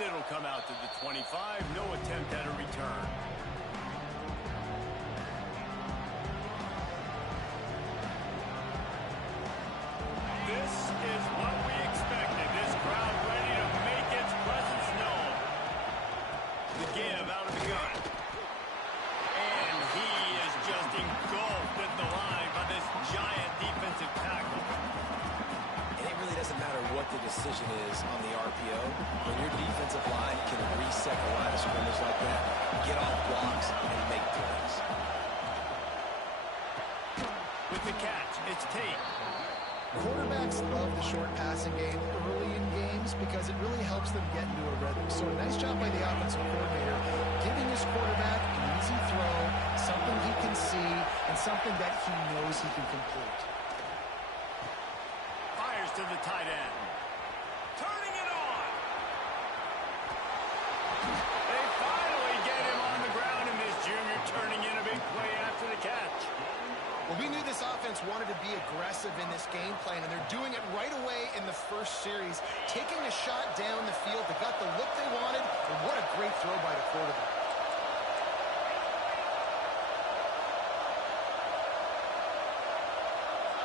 And it'll come out to the 25. No attempt at a return. This is what we expected. This crowd ready to make its presence known. The give out of the gun. And he is just engulfed at the line by this giant defensive tackle. And it really doesn't matter what the decision is on the RPO. When your defensive line can reset the line of scrimmage like that, get off blocks and make plays. With the catch, it's Tate. Quarterbacks love the short passing game early in games because it really helps them get into a rhythm. So a nice job by the offensive coordinator, giving his quarterback an easy throw, something he can see, and something that he knows he can complete. Fires to the tight end. Turning it on. They finally get him on the ground, and this junior turning in a big play after the catch. Well, we knew this offense wanted to be aggressive in this game plan, and they're doing it right away in the first series, taking a shot down the field. They got the look they wanted, and what a great throw by the quarterback.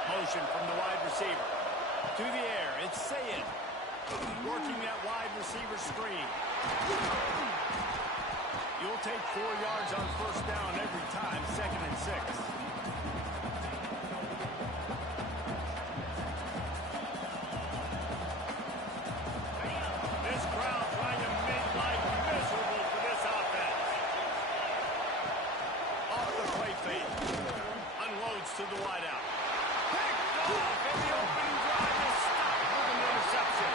Motion from the wide receiver. To the air, it's Sayed. Working that wide receiver screen. You'll take 4 yards on first down every time, 2nd and 6. To the wideout. Picked off, and the opening drive is stopped with an interception.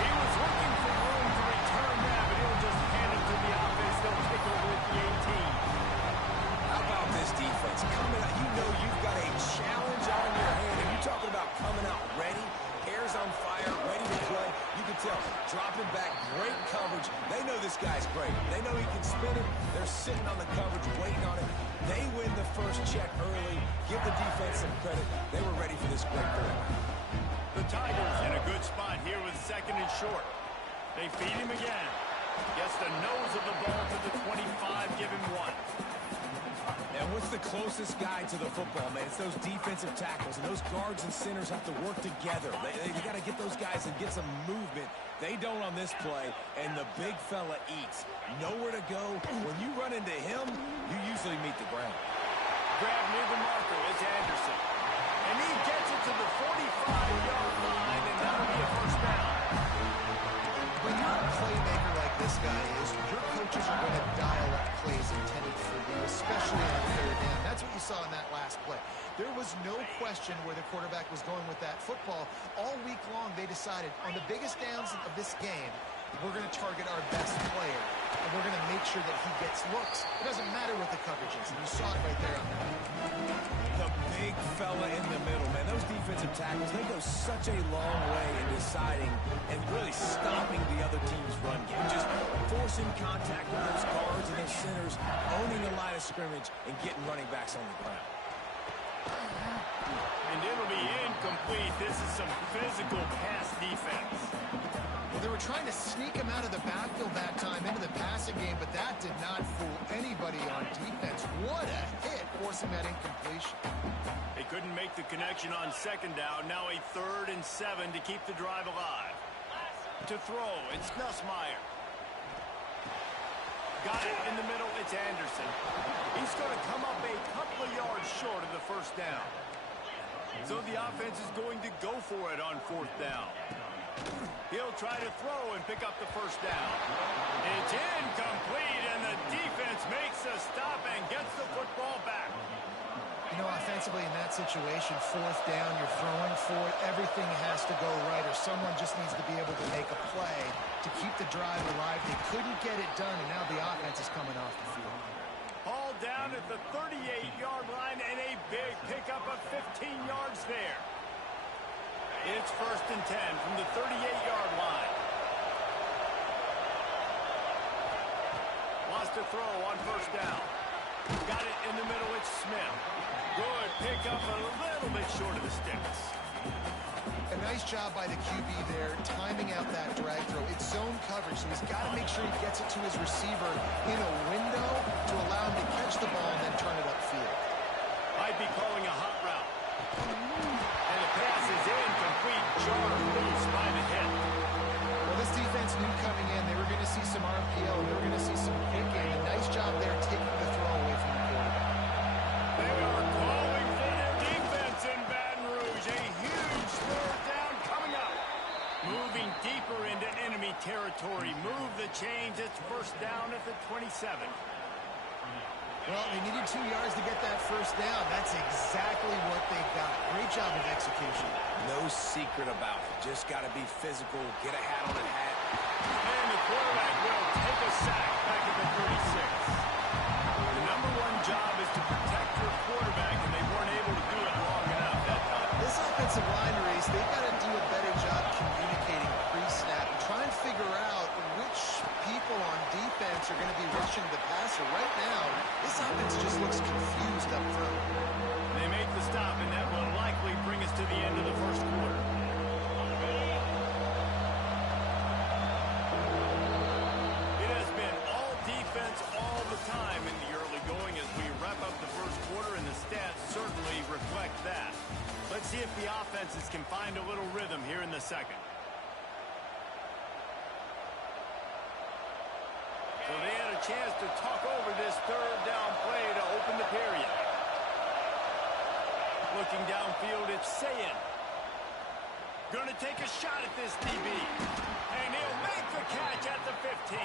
He was looking for room to return that, but he'll just hand it to the offense. They'll take over at the 18. How about this defense? Coming out, you know you've got a challenge on your hand. And you're talking about coming out ready, hair's on fire, ready to play. You can tell, dropping back, great coverage. They know this guy's great. They know he can spin it. They're sitting on the coverage, waiting on it. They win the first check early. Give the defense some credit. They were ready for this great quarterback. The Tigers in a good spot here with 2nd and short. They feed him again. Gets the nose of the ball to the 25, give him 1. And what's the closest guy to the football, man? It's those defensive tackles, and those guards and centers have to work together. They got to get those guys and get some movement. They don't on this play, and the big fella eats. Nowhere to go. When you run into him, you usually meet the ground. Grab near the marker is Anderson. And he gets it to the 45-yard line, and that'll be a first down. When you're a playmaker like this guy is, your coaches are going to dial up plays intended for you, especially on 3rd down. That's what you saw in that last play. There was no question where the quarterback was going with that football. All week long, they decided on the biggest downs of this game, we're going to target our best player, and we're going to make sure that he gets looks. It doesn't matter what the coverage is, and you saw it right there on that. The big fella in the middle, man. Those defensive tackles, they go such a long way in deciding and really stopping the other team's run game. Just forcing contact with those guards and those centers, owning the line of scrimmage, and getting running backs on the ground. And it'll be incomplete. This is some physical pass defense. Well, they were trying to sneak him out of the backfield that time into the passing game, but that did not fool anybody on defense. What a hit, forcing that incompletion. They couldn't make the connection on 2nd down. Now a 3rd and 7 to keep the drive alive. To throw, it's Nussmeier. Got it in the middle, it's Anderson. He's going to come up a couple of yards short of the first down. So the offense is going to go for it on 4th down. He'll try to throw and pick up the first down. It's incomplete, and the defense makes a stop and gets the football back. You know, offensively in that situation, 4th down, you're throwing for it. Everything has to go right, or someone just needs to be able to make a play to keep the drive alive. They couldn't get it done, and now the offense is coming off the field. Hauled down at the 38-yard line, and a big pickup of 15 yards there. It's 1st and 10 from the 38-yard line. Wants to throw on 1st down. Got it in the middle, it's Smith. Good pickup, a little bit short of the sticks. A nice job by the QB there, timing out that drag throw. It's zone coverage, so he's got to make sure he gets it to his receiver in a window to allow him to catch the ball and then turn it upfield. I'd be calling a hot route. And the pass is incomplete. Jar loose by the hit. Well, this defense knew coming in they were going to see some RPO, and they were going to see some quick game. A nice job there taking the throw away from the quarterback. They are calling for their defense in Baton Rouge. A huge third down coming up. Moving deeper into enemy territory. Move the chains. It's first down at the 27. Well, they needed 2 yards to get that first down. That's exactly what they got. Great job of execution. No secret about it. Just got to be physical, get a hat on a hat. And the quarterback will take a sack back at the 36. The number one job is to protect your quarterback, and they weren't able to do it long enough that time. This offensive line race, they've got to do a better job communicating pre-snap and try and figure out which people on defense are going to be rushing the passer. Right now, this offense just looks confused up front. They make the stop, and that will likely bring us to the end of the first quarter. It has been all defense all the time in the early going as we wrap up the first quarter, and the stats certainly reflect that. Let's see if the offenses can find a little rhythm here in the second. So they had a chance to talk over this third down play to open the period. Looking downfield, it's Sayin. Going to take a shot at this DB. And he'll make the catch at the 15.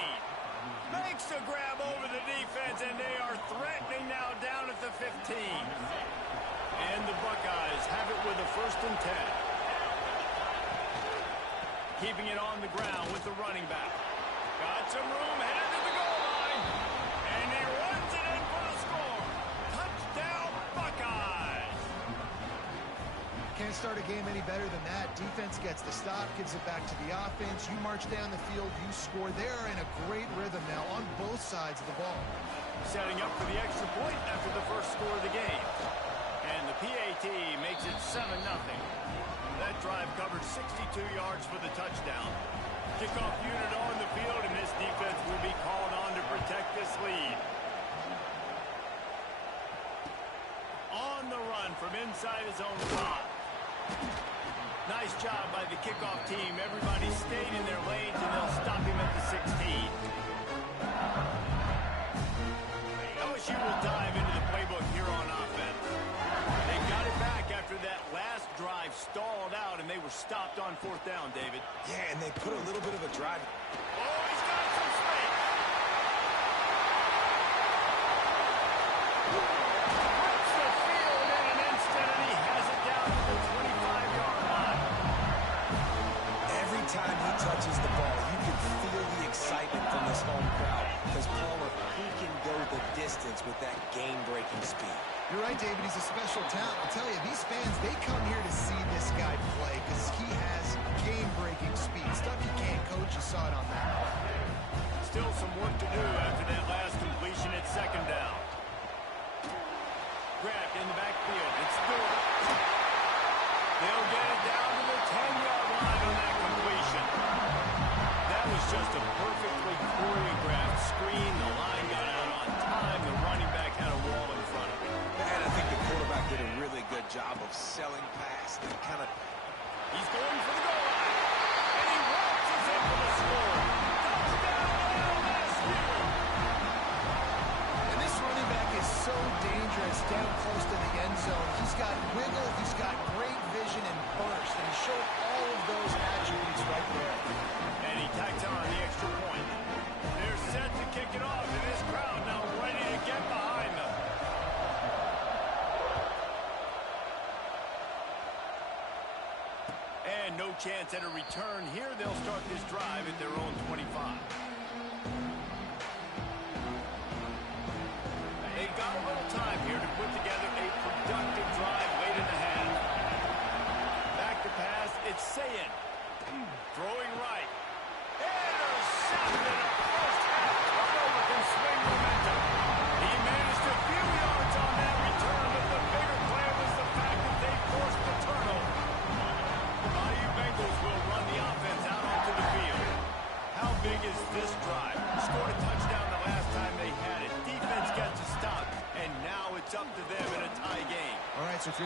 Makes the grab over the defense, and they are threatening now down at the 15. And the Buckeyes have it with a 1st and 10. Keeping it on the ground with the running back. Got some room, headed to the goal line. And he runs it in for the score. Touchdown, Buckeyes. Can't start a game any better than that. Defense gets the stop, gives it back to the offense. You march down the field, you score. They're in a great rhythm now on both sides of the ball. Setting up for the extra point after the first score of the game. And the PAT makes it 7-0. That drive covered 62 yards for the touchdown. Kickoff unit on the field, and this defense will be called on to protect this lead. On the run from inside his own 5. Nice job by the kickoff team. Everybody stayed in their lanes, and they'll stop him at the 16. LSU will dive into the playbook here on offense. They got it back after that last drive stalled out, and they were stopped on 4th down, David. Yeah, and they put a little bit of a drive. Oh, he's got some space. Rips the field in an instant, and he has it down to the 25-yard line. Every time he touches the ball, you can feel the excitement from this home crowd. Because Palmer, he can go the distance with that game-breaking speed. You're right, David. He's a special talent. I'll tell you, these fans, they come here to see this guy play because he has game-breaking speed. Stuff you can't coach. You saw it on that. Still some work to do after that last completion at 2nd down. Grabbed in the backfield. It's Stewart. They'll get it down to the 10-yard line on that completion. That was just a perfectly choreographed screen. The line got out on time. The running back had a wall in front of him. And I think the quarterback did a really good job of selling past and kind of... He's going for the goal line. And he waltzes in for the score. Touchdown, LSU! And this running back is so dangerous down close to the end zone. He's got wiggle, he's got great vision and burst, and he showed all of those attributes right there. And he tacks on the extra point. They're set to kick it off, and this crowd now ready to get behind them. And no chance at a return here. They'll start this drive at their own 25. They've got a little time here to put together a productive drive late in the half. Back to pass, it's Sayin. Throwing right. Intercepted. A first half turnover can swing momentum. He managed a few yards on that return, but the bigger play was the fact that they forced the turnover.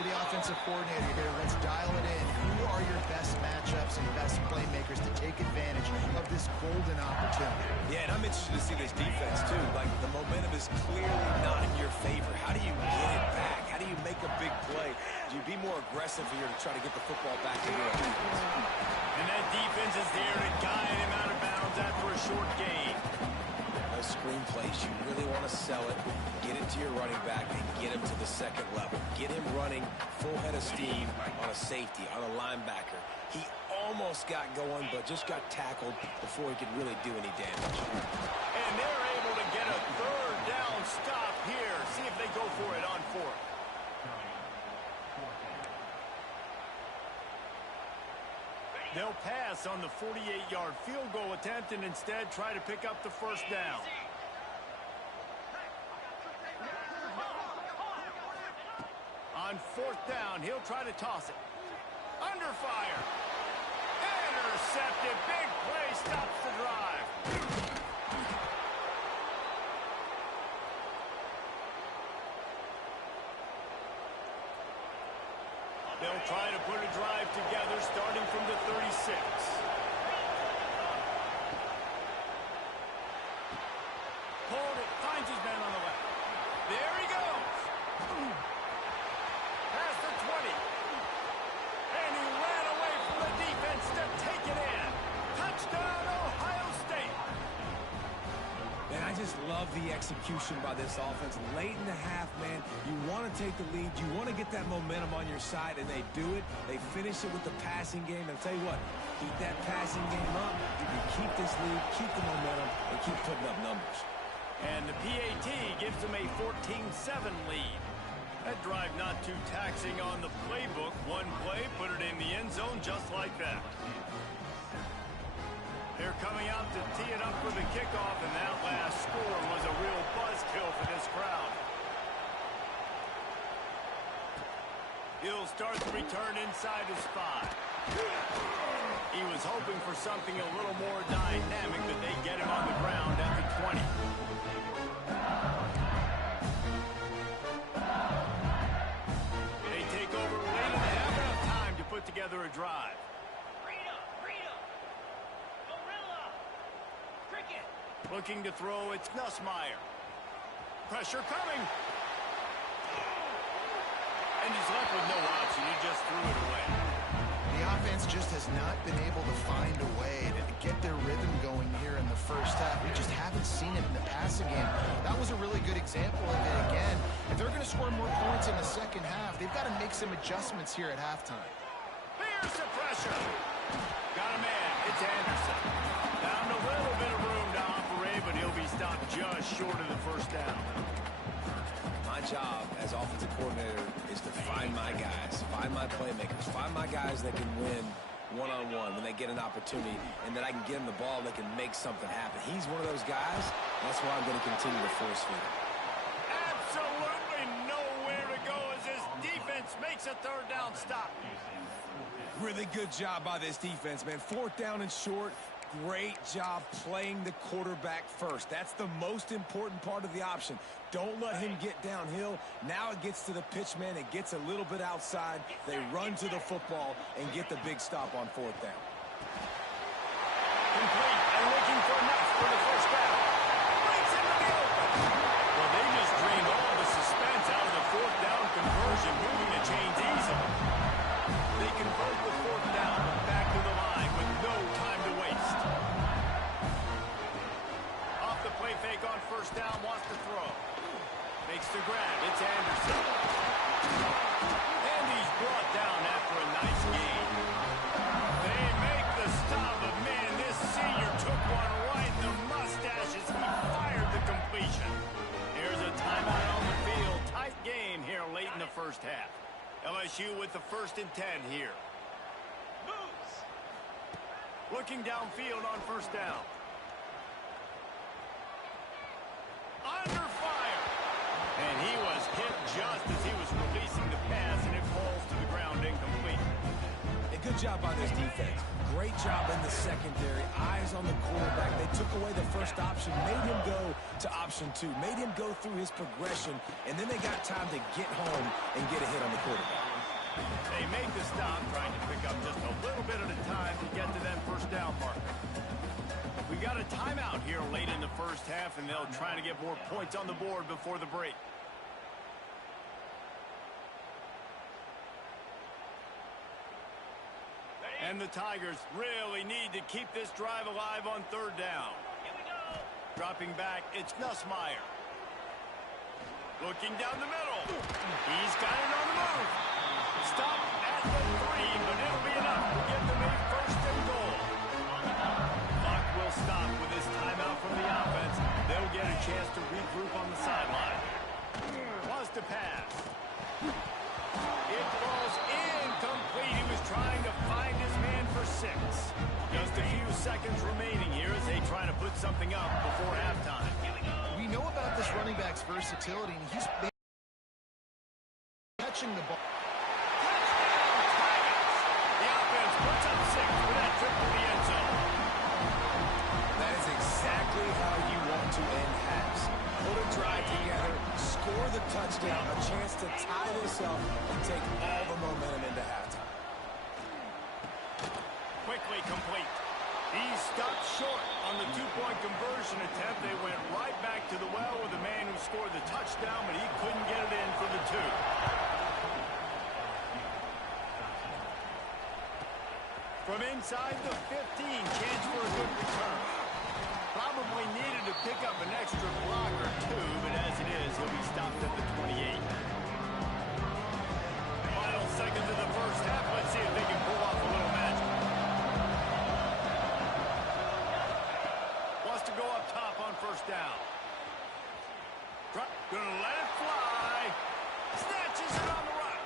the offensive coordinator here. Let's dial it in. Who are your best matchups and best playmakers to take advantage of this golden opportunity? Yeah, and I'm interested to see this defense, too. Like, the momentum is clearly not in your favor. How do you get it back? How do you make a big play? Do you be more aggressive here to try to get the football back to your defense? And that defense is there to guide him out of bounds after a short gain. Those screen plays, you really want to sell it, get it to your running back, and get him to the second level. Get him running full head of steam on a safety, on a linebacker. He almost got going, but just got tackled before he could really do any damage. And they're able to get a third down stop here. See if they go for it on fourth. They'll pass on the 48-yard field goal attempt and instead try to pick up the first down. On fourth down, he'll try to toss it. Under fire. Intercepted. Big play stops the drive. They'll try to put a drive together starting from the 36. Hold it. Finds his man on the left. There he goes. Past the 20. And he ran away from the defense to take it in. Touchdown, Ohio State. And I just love the execution by this offense. Late in the half, man, you want to take the lead. You want to get that momentum on your side, and they do it. They finish it with the passing game. And I'll tell you what, keep that passing game up. You can keep this lead, keep the momentum, and keep putting up numbers. And the PAT gives them a 14-7 lead. That drive not too taxing on the playbook. One play, put it in the end zone just like that. They're coming out to tee it up for the kickoff, and that last score was a real buzzkill for this crowd. He'll start the return inside his 5. He was hoping for something a little more dynamic, but they get him on the ground at the 20. They take over late and they have enough time to put together a drive. Looking to throw, it's Nussmeier. Pressure coming. And he's left with no option. He just threw it away. The offense just has not been able to find a way to get their rhythm going here in the first half. We just haven't seen it in the passing game. That was a really good example of it again. If they're going to score more points in the second half, they've got to make some adjustments here at halftime. Here's the pressure. Got a man. It's Anderson. Found a little bit of room to operate, but he'll be stopped just short of the first down. My job as offensive coordinator is to find my guys, find my playmakers, find my guys that can win one-on-one when they get an opportunity, and that I can get them the ball, they can make something happen. He's one of those guys. That's why I'm going to continue to force feed him. Absolutely nowhere to go as this defense makes a third down stop. Really good job by this defense, man. Fourth down and short. Great job playing the quarterback first. That's the most important part of the option. Don't let him get downhill. Now it gets to the pitch man. It gets a little bit outside. They run to the football and get the big stop on fourth down. Complete and looking for enough for the first down. Breaks into the open. Well, they just drained all the suspense out of the fourth down conversion, moving the chains easily. They convert the fourth down back to the line with no time to waste. Off the play fake on first down, wants to throw. Makes the grab. It's Anderson. And he's brought down after a nice gain. They make the stop, but man, this senior took one right in the mustache as he fired the completion. Here's a timeout on the field. Tight game here late in the first half. LSU with the 1st and 10 here. Looking downfield on first down. Under fire. And he was hit just as he was releasing the pass, and it falls to the ground incomplete. A good job by this defense. Great job in the secondary. Eyes on the quarterback. They took away the first option, made him go to option 2, made him go through his progression, and then they got time to get home and get a hit on the quarterback. they make the stop, trying to pick up just a little bit at a time to get to that first down marker. We got a timeout here late in the first half, and they'll try to get more points on the board before the break. And the Tigers really need to keep this drive alive on third down. Dropping back, it's Nussmeier. Looking down the middle. He's got it on the move. Stop at the 3, but it'll be enough to get them a first and goal. Clock will stop with this timeout from the offense. They'll get a chance to regroup on the sideline. Wants to pass. It falls incomplete. He was trying to find his man for 6. Just a few seconds remaining here as they try to put something up before halftime. We know about this running back's versatility, and he's catching the ball. Touchdown, Tigers! The offense puts up 6 for that trip to the end zone. That is exactly how you want to end halves. Put a drive together, score the touchdown, a chance to tie this up and take all the momentum into halftime. Quickly complete. He stopped short on the 2-point conversion attempt. They went right back to the well with the man who scored the touchdown, but he couldn't get it in for the 2. From inside the 15, chance for a good return. Probably needed to pick up an extra block or 2, but as it is, he'll be stopped at the 28. Final seconds of the first half. Let's see if they can pull off a little magic. Wants to go up top on first down. Gonna let it fly. Snatches it on the right.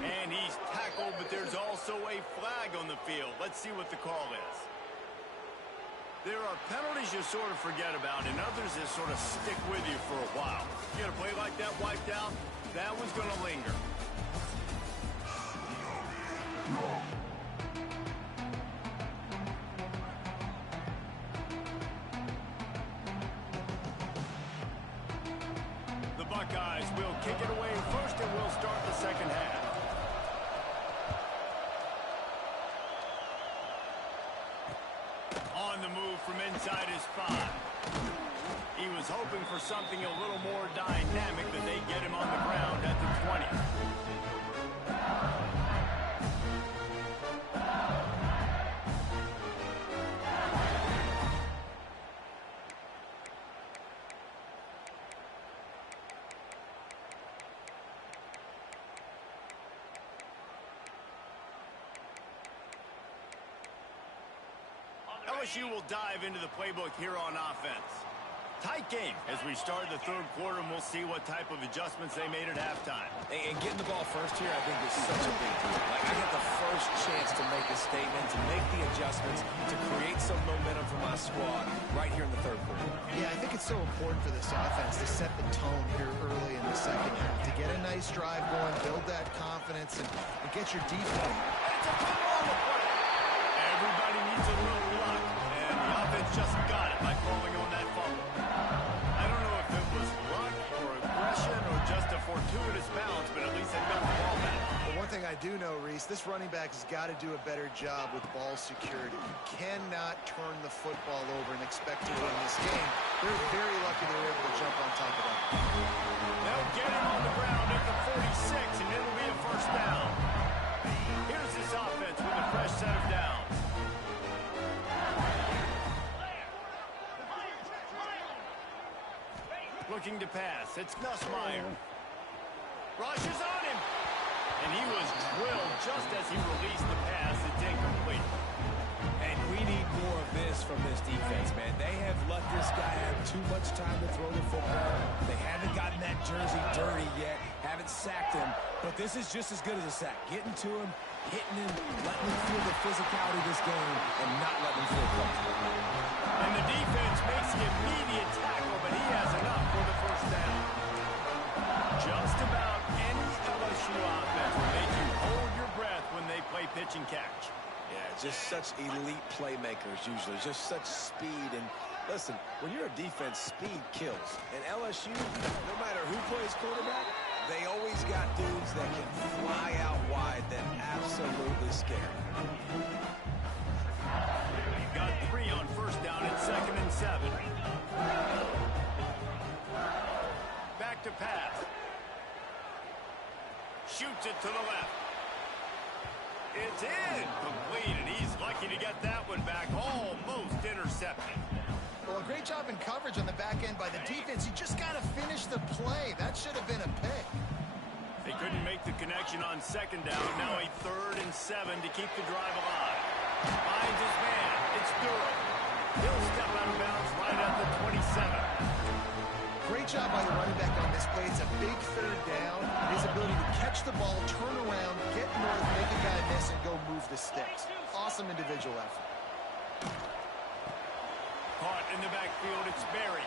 And he's tackled, but there's also a flag on the field. Let's see what the call is. There are penalties you sort of forget about, and others that sort of stick with you for a while. You get a play like that wiped out, that one's going to linger. The Buckeyes will kick it away first, and we'll start the second half. On the move from inside his 5. He was hoping for something a little more dynamic, but they get him on the ground at the 20. LSU will dive into the playbook here on offense. Tight game as we start the third quarter, and we'll see what type of adjustments they made at halftime. And getting the ball first here, I think, is such a big deal. Like, I get the first chance to make a statement, to make the adjustments, to create some momentum for my squad right here in the third quarter. Yeah, I think it's so important for this offense to set the tone here early in the second half, to get a nice drive going, build that confidence, and get your defense. It's a fumble on the play. Everybody needs a little luck, and the offense just got it by falling on that fumble. I don't know if it was luck or aggression or just a fortuitous bounce, but at least they got the ball back. But one thing I do know, Reese, this running back has got to do a better job with ball security. You cannot turn the football over and expect to win this game. They're very lucky they were able to jump on top of that. They'll get him on the ground at the 46, and it'll be a first down. Here's this offense with a fresh set of downs. Looking to pass. It's Nussmeier. Rushes on him. And he was drilled just as he released the pass. It's incomplete. And we need more of this from this defense, man. They have let this guy have too much time to throw the football. They haven't gotten that jersey dirty yet, haven't sacked him. But this is just as good as a sack. Getting to him, hitting him, letting him feel the physicality of this game, and not letting him feel comfortable. And the defense makes the immediate tackle, but he has enough for the first down. Just about any LSU offense will make you hold your breath when they play pitch and catch. Yeah, just such elite playmakers usually, just such speed. And listen, when you're a defense, speed kills. And LSU, no matter who plays quarterback, they always got dudes that can fly out wide, that there. Got 3 on first down and 2nd and 7. Back to pass. Shoots it to the left. It's incomplete, and he's lucky to get that one back. Almost intercepted. Well, a great job in coverage on the back end by the defense. You just got to finish the play. That should have been a pick. They couldn't make the connection on 2nd down. Now a 3rd and 7 to keep the drive alive. Finds his man. It's Durham. He'll step out of bounds right at the 27. Great job by the running back on this play. It's a big 3rd down. His ability to catch the ball, turn around, get north, make a guy miss, and go move the sticks. Awesome individual effort. Caught in the backfield, it's Berry.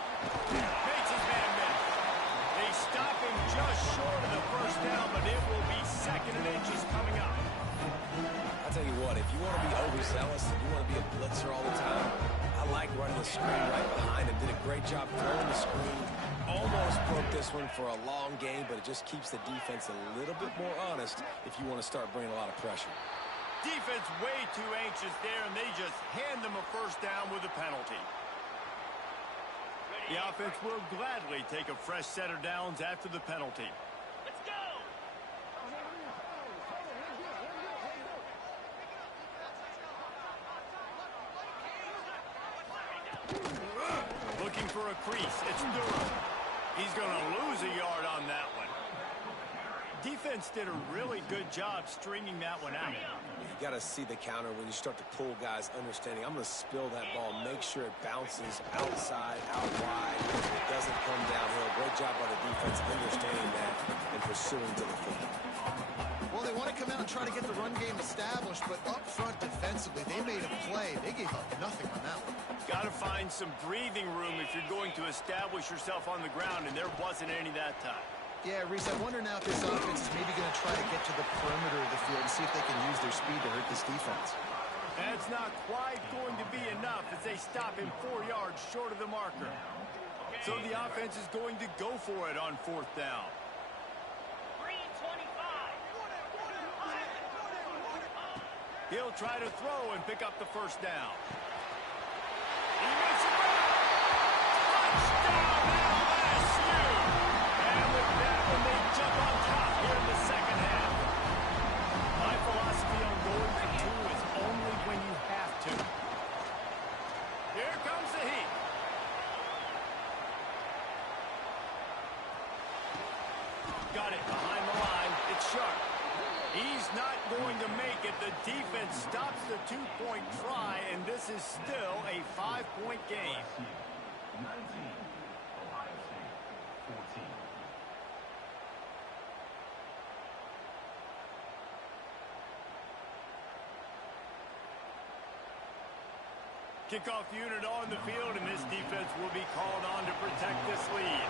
Makes his man miss. They stop him just short of the 1st down, but it will be 2nd and inches coming up. I'll tell you what, if you want to be overzealous and you want to be a blitzer all the time, I like running the screen right behind him. Did a great job throwing the screen. Almost broke this one for a long game, but it just keeps the defense a little bit more honest if you want to start bringing a lot of pressure. Defense way too anxious there, and they just hand them a 1st down with a penalty. The offense will gladly take a fresh set of downs after the penalty. Let's go! Looking for a crease. It's Durham. He's going to lose a yard on that one. Defense did a really good job stringing that one out. You got to see the counter when you start to pull guys, understanding I'm going to spill that ball, make sure it bounces outside, out wide. It doesn't come downhill. Great job by the defense understanding that and pursuing to the football. Well, they want to come out and try to get the run game established, but up front defensively, they made a play. They gave up nothing on that one. Got to find some breathing room if you're going to establish yourself on the ground, and there wasn't any that time. Yeah, Reese, I wonder now if this offense is maybe going to try to get to the perimeter of the field and see if they can use their speed to hurt this defense. That's not quite going to be enough as they stop him 4 yards short of the marker. So the offense is going to go for it on 4th down. Green 25. He'll try to throw and pick up the 1st down. He makes it back. Touchdown, LSU! And with that one, they jump on top here in the 2nd half. My philosophy on going for 2 is only when you have to. Here comes the heat. Got it behind the line. It's Sharp. He's not going to make it. The defense stops the 2-point try, and this is still a 5-point game. Kickoff unit on the field, and this defense will be called on to protect this lead.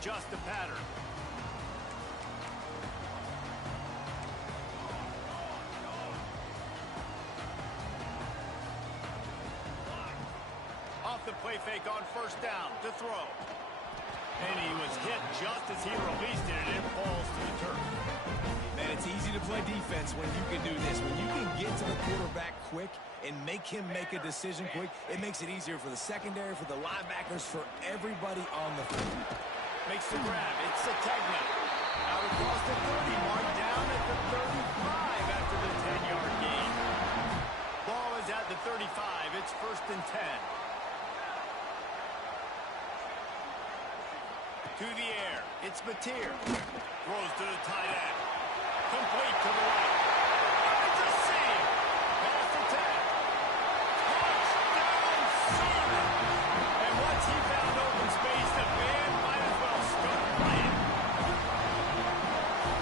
adjust the pattern. Off the play fake on first down to throw. And he was hit just as he released it, and it falls to the turf. Man, it's easy to play defense when you can do this. When you can get to the quarterback quick and make him make a decision quick, it makes it easier for the secondary, for the linebackers, for everybody on the field. Makes the grab. It's Sategna. Out across the 30, mark down at the 35 after the 10-yard gain. Ball is at the 35. It's 1st and 10. To the air. It's Mateer. Throws to the tight end. Complete to the right. It's a save. Past the 10. Touchdown, Sooner. And once he found open space, the band might as well start playing.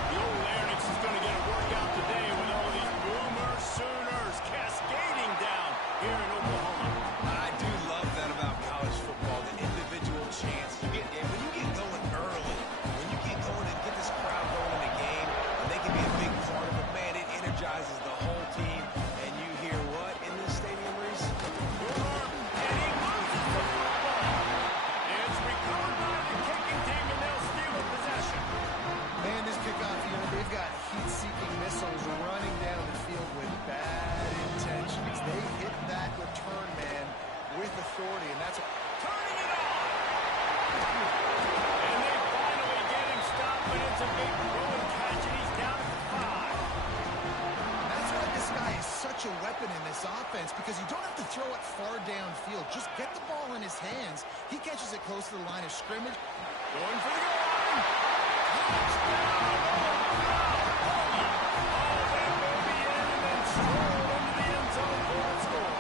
The old Larynx is going to get a workout today with all these Boomer Sooners cascading down here in Oklahoma. I do love that about college football, the individual chance. When you get going early, when you get going and get this crowd going in the game, and they can be a big part of it, man, it energizes the whole team. And you hear what in this stadium, Reese? And he loses the football. It's recovered by the kicking team, and they'll steal the possession. Man, this kickoff, they've got heat-seeking missiles running down the field with bad intentions. They hit that return man with authority, and that's Turning it on. And they finally get him stopped, but it's a big throwing catch, and he's down at the 5. That's why this guy is such a weapon in this offense, because you don't have to throw it far downfield. Just get the ball in his hands. He catches it close to the line of scrimmage. Going for the goal line. Touchdown. Oh, that may be in, and then strolled into the end zone for the score.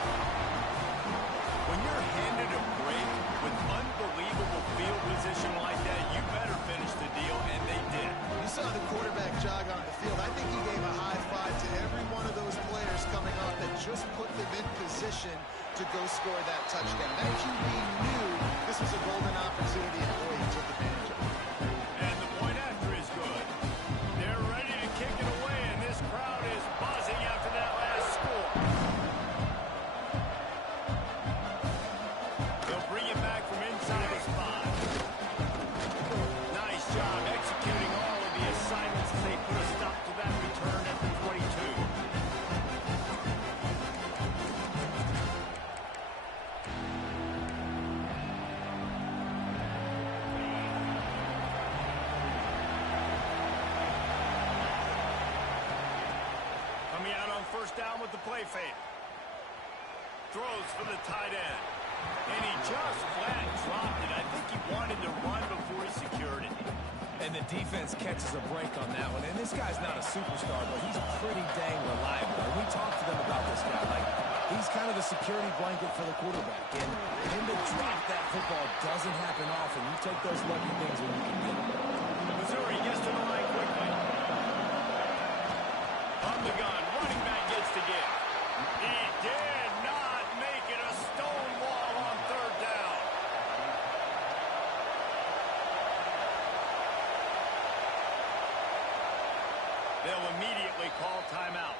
When you're handed a break with unbelievable field position like that, you better finish the deal, and they did. You saw the quarterback jog on the field. I think he gave a high five to every one of those players coming off that just put them in position to go score that touchdown. That QB knew this was a golden opportunity, and boy, he took advantage of it. And the point after is good. They're ready to kick it away, and this crowd is buzzing after that last score. They'll bring it back from inside his 5. Nice job executing all of the assignments as they put a stop to that return at the 22. Coming out on first down with the play fake. Throws for the tight end. And he just flat dropped it. I think he wanted to run before he secured it. And the defense catches a break on that one. And this guy's not a superstar, but he's pretty dang reliable. And we talked to them about this guy. Like, he's kind of the security blanket for the quarterback. And him to drop that football doesn't happen often. You take those lucky things when you can get them. Missouri gets to the line quickly. On the gun, running back gets to give. He did not make it a stone wall on third down. They'll immediately call timeout.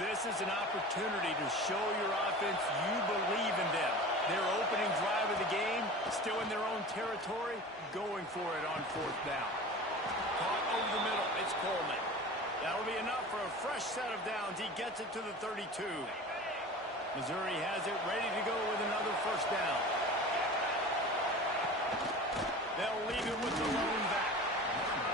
This is an opportunity to show your offense you believe in them. Their opening drive of the game, still in their own territory, going for it on fourth down. Caught over the middle, it's Coleman. That'll be enough for a fresh set of downs. He gets it to the 32. Missouri has it ready to go with another first down. They'll leave it with the lone back.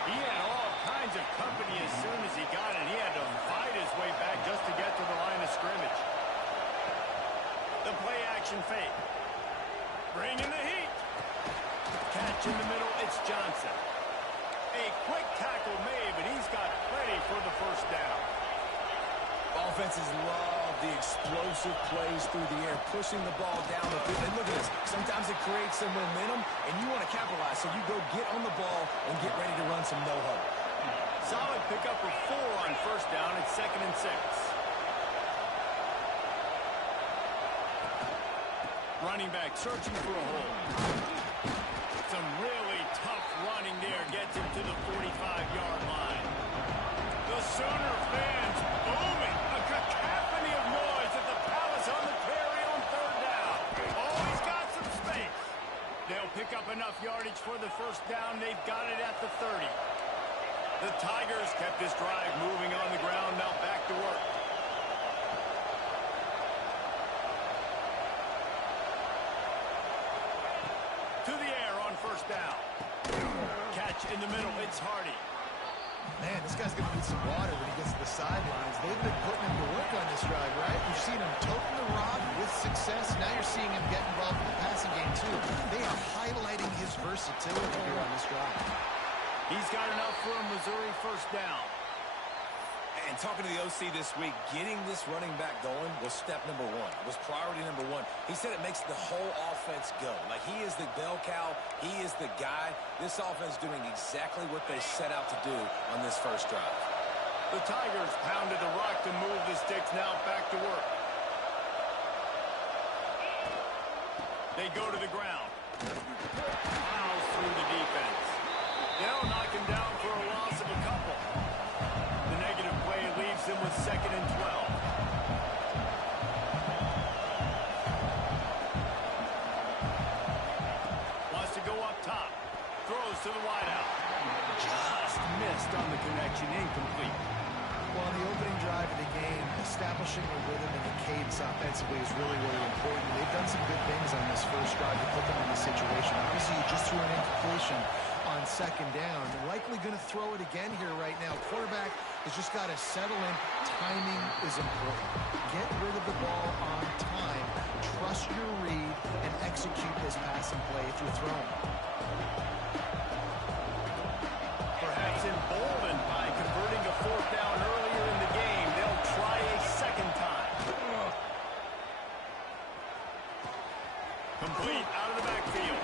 He had all kinds of company as soon as he got it. He had to fight his way back just to get to the line of scrimmage. The play action fake. Bring in the heat. Catch in the middle, it's Johnson. A quick tackle made, but he's got plenty for the first down. Offenses love the explosive plays through the air, pushing the ball down the field. And look at this. Sometimes it creates some momentum, and you want to capitalize. So you go get on the ball and get ready to run some no-huddle. Solid pickup of 4 on first down. It's 2nd and 6. Running back searching for a hole. Some really tough running there gets him to the 45-yard line. The Sooner fans booming. A cacophony of noise at the Palace on the Prairie on 3rd down. Oh, he's got some space. They'll pick up enough yardage for the first down. They've got it at the 30. The Tigers kept this drive moving on the ground. Now back to work. To the air on first down. Catch in the middle. It's Hardy. Man, this guy's going to need some water when he gets to the sidelines. They've been putting him to work on this drive, right? You've seen him toting the rock with success. Now you're seeing him get involved in the passing game, too. They are highlighting his versatility here on this drive. He's got enough for a Missouri first down. And talking to the OC this week, getting this running back going was step number 1. Was priority number 1. He said it makes the whole offense go. Like, he is the bell cow. He is the guy. This offense doing exactly what they set out to do on this first drive. The Tigers pounded the rock to move the sticks. Now back to work. They go to the ground. Fouls through the defense. They'll knock him down for a loss of a couple. The negative play leaves him with 2nd and 12. Wants to go up top. Throws to the wideout. Just missed on the connection. Incomplete. Well, on the opening drive of the game, establishing a rhythm and a cadence offensively is really, really important. They've done some good things on this first drive to put them in this situation. Obviously, you just threw an incompletion on 2nd down. They're likely going to throw it again here right now. Quarterback has just got to settle in. Timing is important. Get rid of the ball on time. Trust your read and execute this passing play if you're throwing. Perhaps emboldened by converting a 4th down earlier in the game, they'll try a 2nd time. Complete out of the backfield.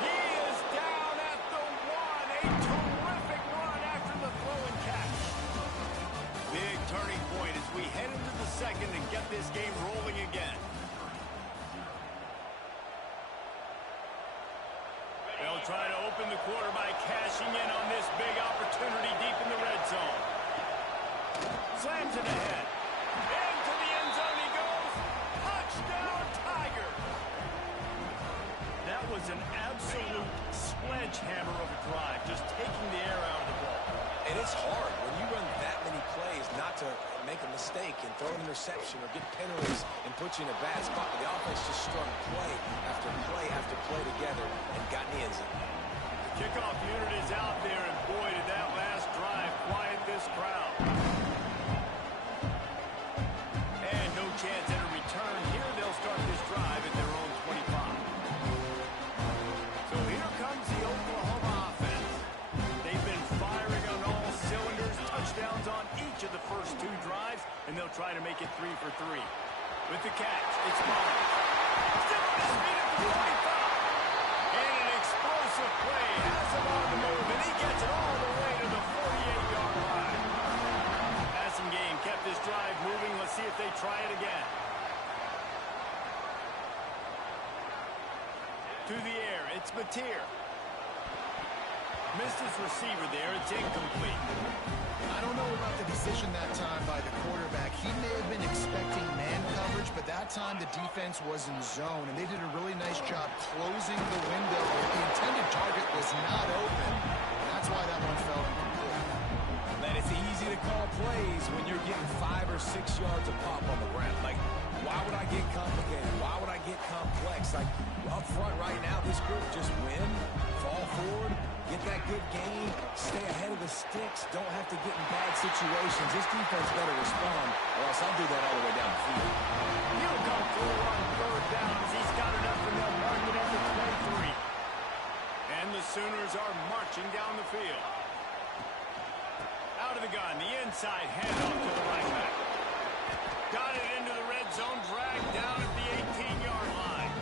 He is down at the 1. A terrific run after the throw and catch. Big turning point as we head into the 2nd and get this game rolling again. They'll try to open the quarter by cashing in on this big opportunity deep in the red zone. Slams it ahead. Into the end zone he goes. Touchdown, Tigers. That was an absolute sledgehammer of a drive, just taking the air out of the ball. And it's hard when you run that many plays not to make a mistake and throw an interception or get penalties and put you in a bad spot. But the offense just strung play after play after play together and got in the end zone. The kickoff unit is out there, and boy, did that last drive quiet this crowd. And no chance at a return here. They'll start this drive at their own 25. So here comes the Oklahoma offense. They've been firing on all cylinders, touchdowns on each of the first 2 drives, and they'll try to make it 3 for 3. With the catch, it's Barnes. Still on his feet at the 45. And an explosive play has him on the move, and he gets it all the way to the 48-yard line. Passing game kept this drive moving. Let's see if they try it again. To the air, it's Mateer. Missed his receiver there. It's incomplete. I don't know about the decision that time by the quarterback. He may have been expecting man coverage, but that time the defense was in zone, and they did a really nice job closing the window. The intended target was not open, and that's why that one fell incomplete. Man, it's easy to call plays when you're getting 5 or 6 yards of pop on the ground. Like, why would I get complicated? Why would I get complex? Like, up front right now, this group just win, fall forward, get that good gain, stay ahead of the sticks, don't have to get in bad situations. This defense better respond, or else I'll do that all the way down the field. He'll come through on 3rd down as he's got it up, and they'll mark it at the 23. And the Sooners are marching down the field. Out of the gun, the inside handoff to the right back. Got it into the red zone, dragged down at the 18-yard line.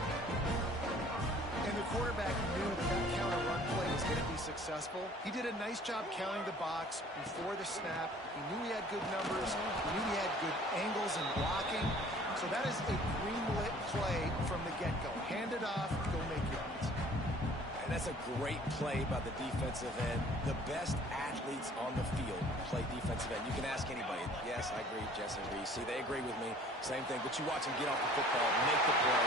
And the quarterback knew that that counter run play was going to be successful. He did a nice job counting the box before the snap. He knew he had good numbers. He knew he had good angles and blocking. So that is a green-lit play from the get-go. Hand it off, go make yards. And that's a great play by the defensive end. The best athletes on the field play defensive end. You can ask anybody. Yes, I agree, Jesse Reese. See, they agree with me. Same thing. But you watch him get off the football, make the play.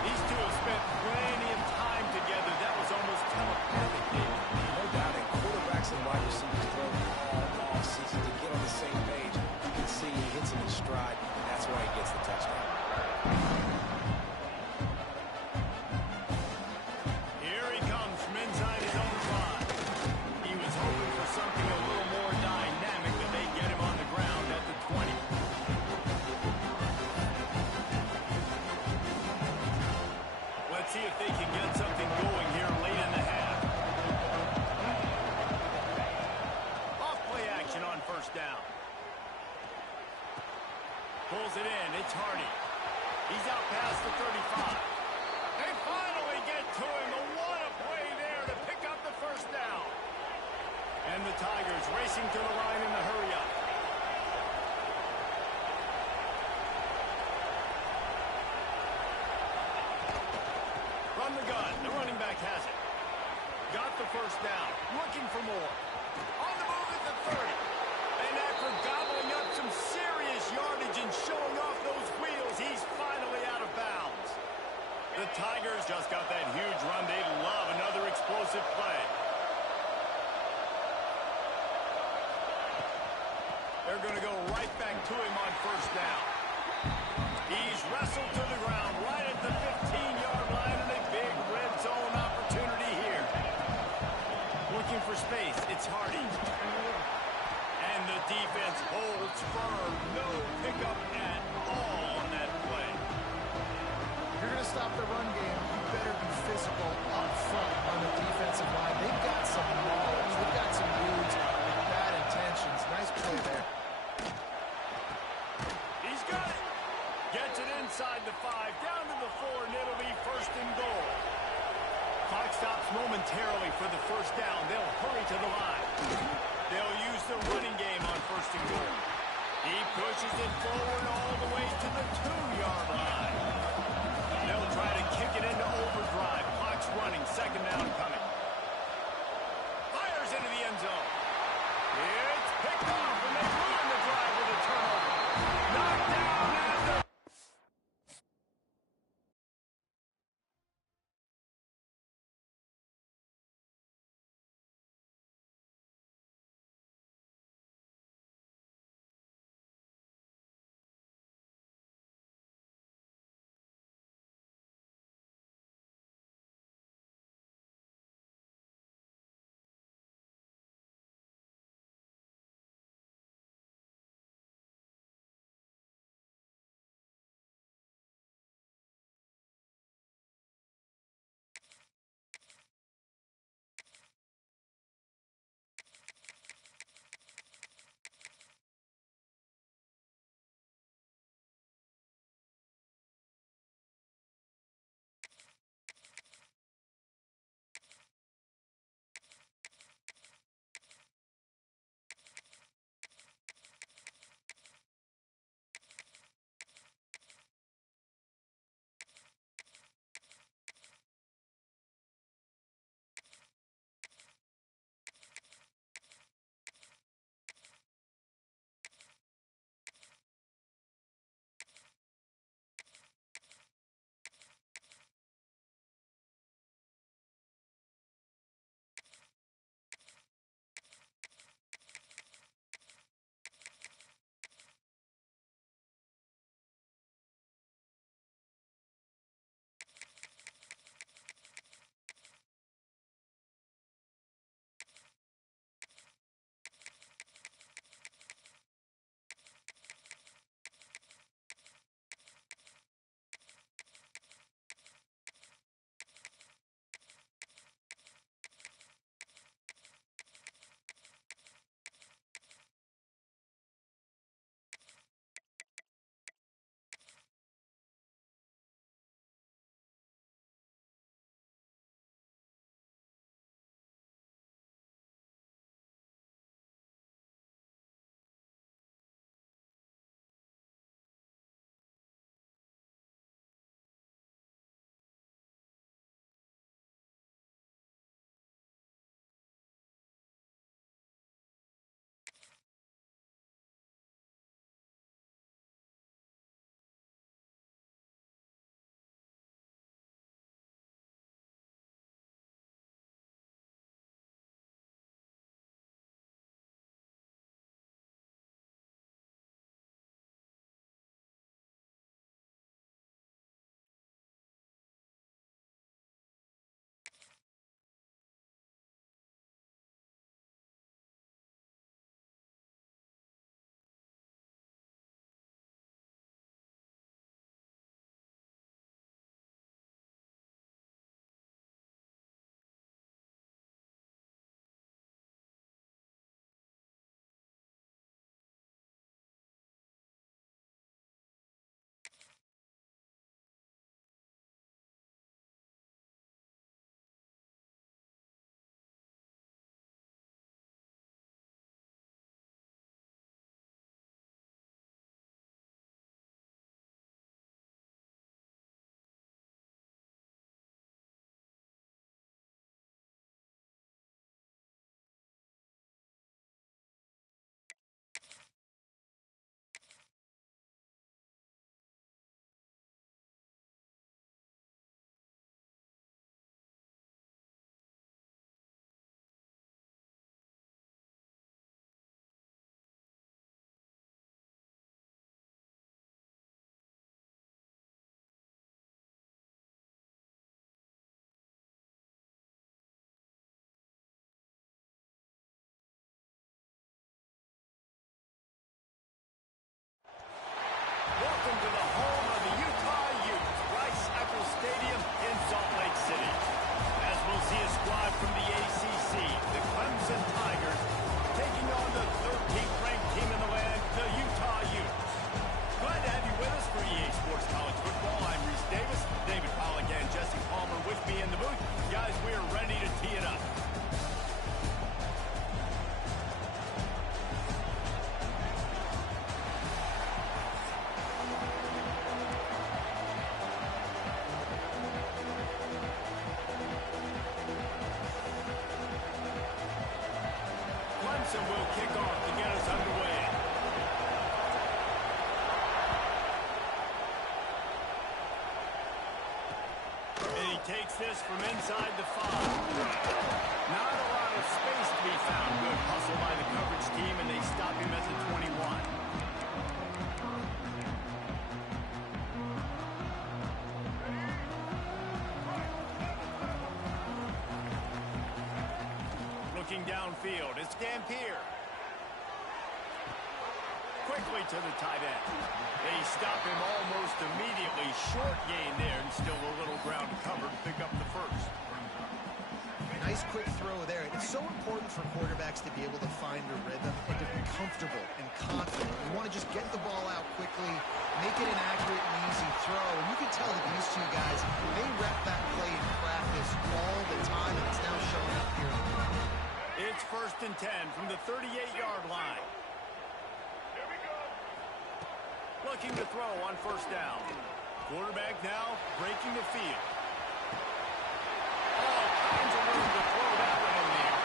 These two have spent plenty of time together. That was almost telepathic, David. No doubt, and quarterbacks and wide receivers throw all season to get on the same page. You can see he hits him in stride, and that's why he gets the touchdown. Here he comes from inside his own 5. He was hoping for something a little more dynamic, but they get him on the ground at the 20. Let's see if they can get something going here late in the half. Off play action on first down. Pulls it in. It's Hardy. He's out past the 35. They finally get to him. But what a play there to pick up the first down. And the Tigers racing to the line in the hurry-up. From the gun, the running back has it. Got the first down. Looking for more. On the move at the 30. And after gobbling up some serious yardage and showing off those wheels, he's finally out of bounds. The Tigers just got that huge run. They'd love another explosive play. They're going to go right back to him on first down. He's wrestled to the ground right at the 15-yard line, and a big red zone opportunity here. Looking for space. It's Hardy. And the defense holds firm. No pickup at all on that play. If you're going to stop the run game, you better be physical up front on the defensive line. They've got some maulers. They've got some dudes with bad intentions. Nice play there. He's got it. Gets it inside the 5, down to the 4, and it'll be first and goal. Clock stops momentarily for the first down. They'll hurry to the line. They'll use the running game on first and goal. He pushes it forward all the way to the 2-yard line. They'll try to kick it into overdrive. Clock's running. Second down coming. Fires into the end zone. It's picked off, and they ruin the drive with a turnover. Knocked down at the welcome to the home of the Utah Utes, Rice-Eccles Stadium in Salt Lake City. As we'll see a squad from the ACC, the Clemson Tigers, taking on the 13th ranked team in the land, the Utah Utes. Glad to have you with us for EA Sports College Football. I'm Reese Davis, David Pollack and Jesse Palmer with me in the booth. Guys, we are ready to tee it up. Clemson will kick off to get us underway. And he takes this from inside the 5. Not a lot of space to be found. Good hustle by the coverage team, and they stop him at the 21. Looking downfield, it's Dampier. Quickly to the tight end. They stop him almost immediately. Short gain there, and still a little ground to cover to pick up the first. Nice quick throw there. It's so important for quarterbacks to be able to find a rhythm and to be comfortable and confident. You want to just get the ball out quickly, make it an accurate and easy throw. And you can tell that these two guys, they rep that play in practice all the time, and it's now showing up here. It's 1st and 10 from the 38-yard line. Looking to throw on 1st down. Quarterback now breaking the field. All kinds of room to throw that one in there.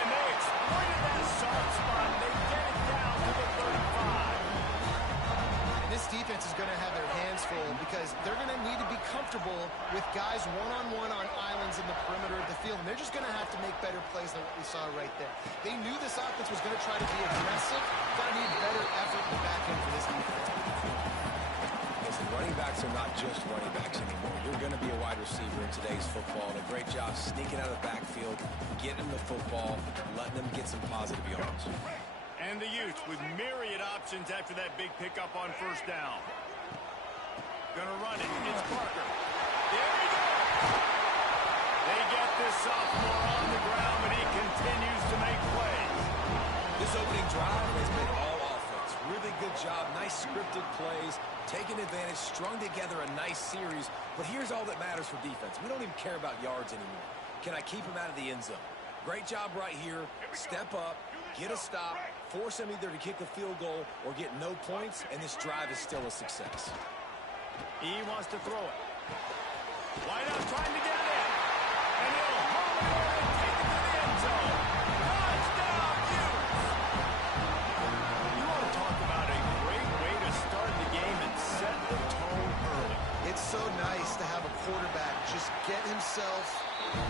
And they exploited that soft spot. They get it down to the 35. And this defense is going to have their hands full because they're going to need to be comfortable with guys one-on-one on islands in the perimeter of the field. And they're just going to have to make better plays than what we saw right there. They knew this offense was going to try to be aggressive. Got to need better effort in the back end for this defense. Listen, running backs are not just running backs anymore. You're going to be a wide receiver in today's football. And a great job sneaking out of the backfield, getting them the football, letting them get some positive yards. And the Utes with myriad options after that big pickup on 1st down. Gonna run it. It's Parker. There he goes. They get this sophomore on the ground, but he continues to make plays. This opening drive has been all offense. Really good job. Nice scripted plays. Taking advantage. Strung together a nice series. But here's all that matters for defense. We don't even care about yards anymore. Can I keep him out of the end zone? Great job right here. Step up. Get a stop. Force him either to kick a field goal or get no points. And this drive is still a success. He wants to throw it. Wide out trying to get it in. And he'll hold it and take it to the end zone. Touchdown, Utes! You want to talk about a great way to start the game and set the tone early. It's so nice to have a quarterback just get himself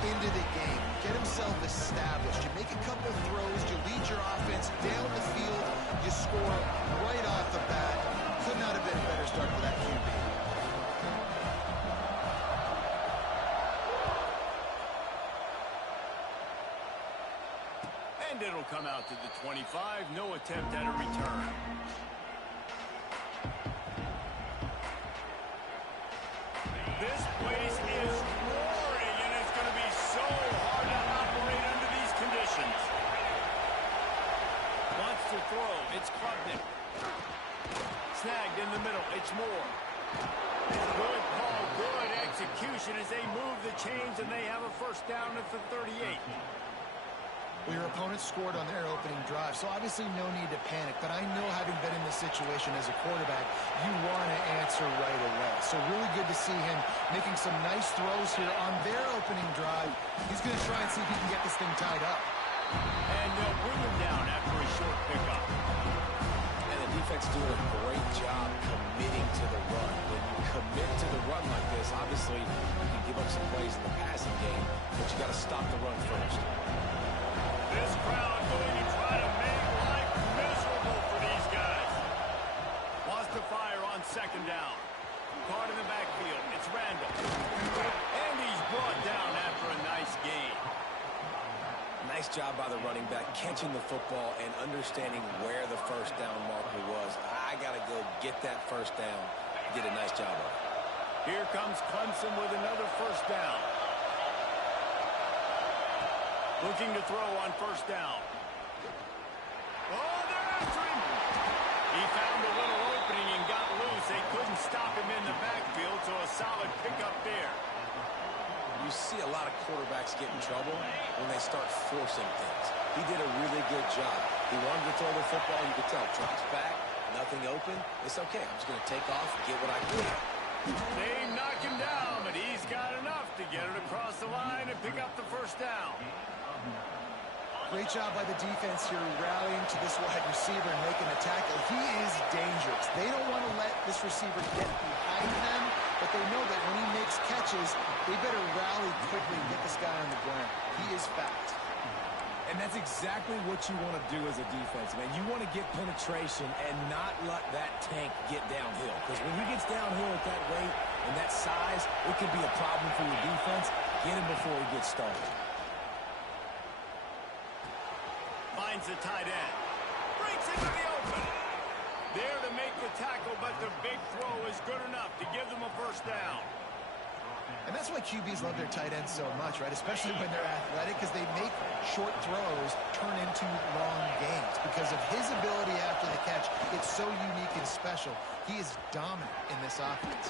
into the game, get himself established. You make a couple throws, you lead your offense down the field, you score right off the bat. Could not have been a better start for that QB. And it'll come out to the 25. No attempt at a return. This place is roaring, and it's going to be so hard to operate under these conditions. Wants to throw. It's Klubnik. Snagged in the middle. It's Moore. Good call, good execution as they move the chains, and they have a 1st down at the 38. Well, your opponent scored on their opening drive, so obviously no need to panic. But I know, having been in this situation as a quarterback, you want to answer right away. So really good to see him making some nice throws here on their opening drive. He's going to try and see if he can get this thing tied up. And they'll bring him down after a short pickup. And the defense doing a great job committing to the run. When you commit to the run like this, obviously you can give up some plays in the passing game, but you got to stop the run first. This crowd going to try to make life miserable for these guys. Wants to fire on 2nd down. Caught in the backfield. It's Randall. And he's brought down after a nice gain. Nice job by the running back, catching the football and understanding where the 1st down marker was. I got to go get that 1st down Did a nice job of it. Here comes Clemson with another first down. Looking to throw on first down. Oh, they're after him. He found a little opening and got loose. They couldn't stop him in the backfield, so a solid pickup there. You see a lot of quarterbacks get in trouble when they start forcing things. He did a really good job. He wanted to throw the football. You could tell. Drops back, nothing open. It's okay. I'm just going to take off and get what I can. They knock him down, but he's got enough to get it across the line and pick up the first down. Great job by the defense here, rallying to this wide receiver and making a tackle. He is dangerous. They don't want to let this receiver get behind them, but they know that when he makes catches, they better rally quickly and get this guy on the ground. He is fast. And that's exactly what you want to do as a defense, man. You want to get penetration and not let that tank get downhill. Because when he gets downhill at that rate and that size, it could be a problem for your defense. Get him before he gets started. Finds the tight end. Breaks into the open. There to make the tackle, but the big throw is good enough to give them a first down. And that's why QBs love their tight ends so much, right? Especially when they're athletic, because they make short throws turn into long gains. Because of his ability after the catch, it's so unique and special. He is dominant in this offense.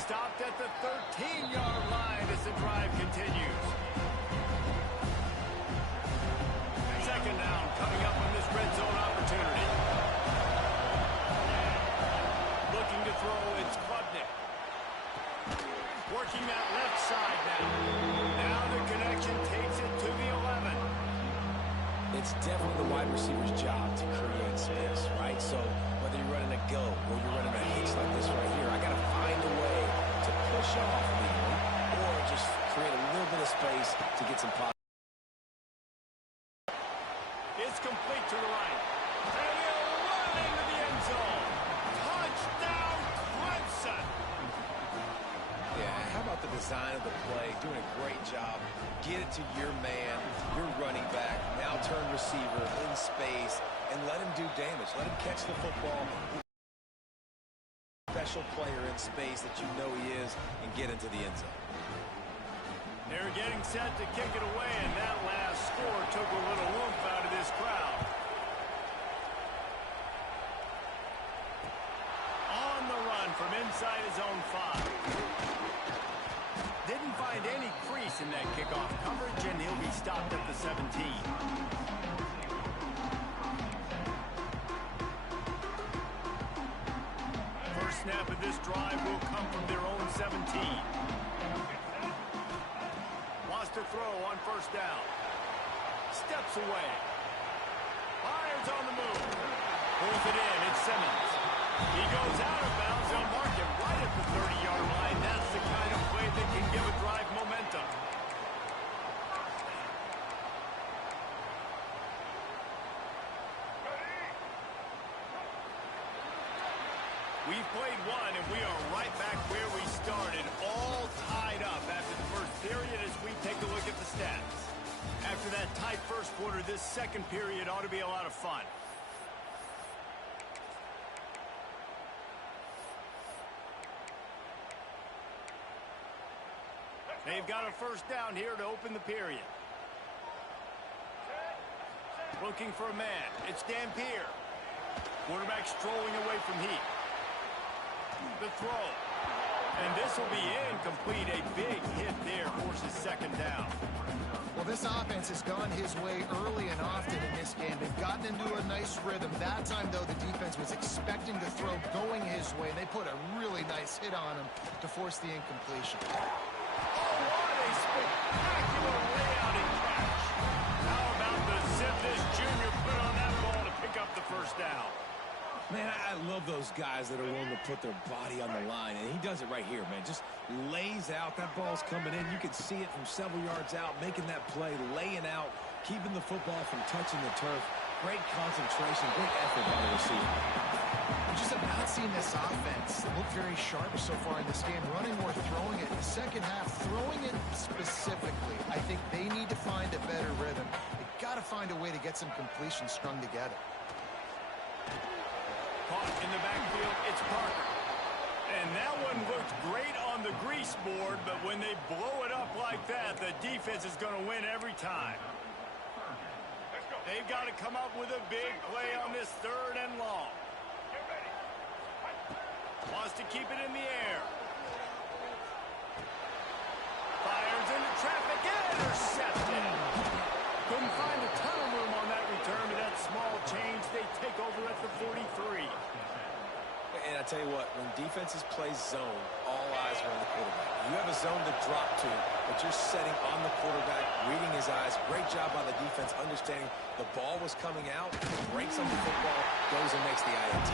Stopped at the 13-yard line as the drive continues. Second down coming up on this red zone opportunity. Looking to throw, it's Klubnik. Working that left side now. Now the connection takes it to the 11. It's definitely the wide receiver's job to create space, right? So whether you're running a go or you're running a hitch like this right here, I got to find a way to push off legally or just create a little bit of space to get some positive. It's complete to the right. And he'll run into the end zone. Touchdown, Clemson. Yeah, how about the design of the play? Doing a great job. Get it to your man, your running back, now turn receiver in space, and let him do damage. Let him catch the football. Special player in space that you know he is, and get into the end zone. They're getting set to kick it away, and that last score took a little oomph out of this crowd. On the run from inside his own 5. Didn't find any crease in that kickoff coverage, and he'll be stopped at the 17. First snap of this drive will come from their own 17. Wants to throw on first down. Steps away. Fires on the move. Pulls it in. It's Simmons. He goes out of bounds. They'll mark him right at the 30-yard line. That's the kind of play that can give a drive momentum. We've played one, and we are right back where we started, all tied up after the first period as we take a look at the stats. After that tight first quarter, this second period ought to be a lot of fun. They've got a first down here to open the period. Looking for a man. It's Dampier. Quarterback strolling away from Heat. The throw. And this will be incomplete. A big hit there forces second down. Well, this offense has gone his way early and often in this game. They've gotten into a nice rhythm. That time, though, the defense was expecting the throw going his way. They put a really nice hit on him to force the incompletion. Oh, what a spectacular layout and catch. How about the zip this junior put on that ball to pick up the first down? Man, I love those guys that are willing to put their body on the line, and he does it right here, man. Just lays out. That ball's coming in. You can see it from several yards out, making that play, laying out, keeping the football from touching the turf. Great concentration, great effort by the receiver. We just have not seen this offense look very sharp so far in this game. Running or throwing it in the second half, throwing it specifically. I think they need to find a better rhythm. They've got to find a way to get some completions strung together. Caught in the backfield, it's Parker. the grease board, but when they blow it up like that, the defense is going to win every time. They've got to come up with a big play on this 3rd and long. Wants to keep it in the air. Fires into traffic, intercepted. Couldn't find a ton of room on that return, but that small change, they take over at the 43. And I tell you what, when defenses play zone, all eyes are on the quarterback. You have a zone to drop to, but you're setting on the quarterback, reading his eyes. Great job by the defense, understanding the ball was coming out, breaks on the football, goes and makes the INT.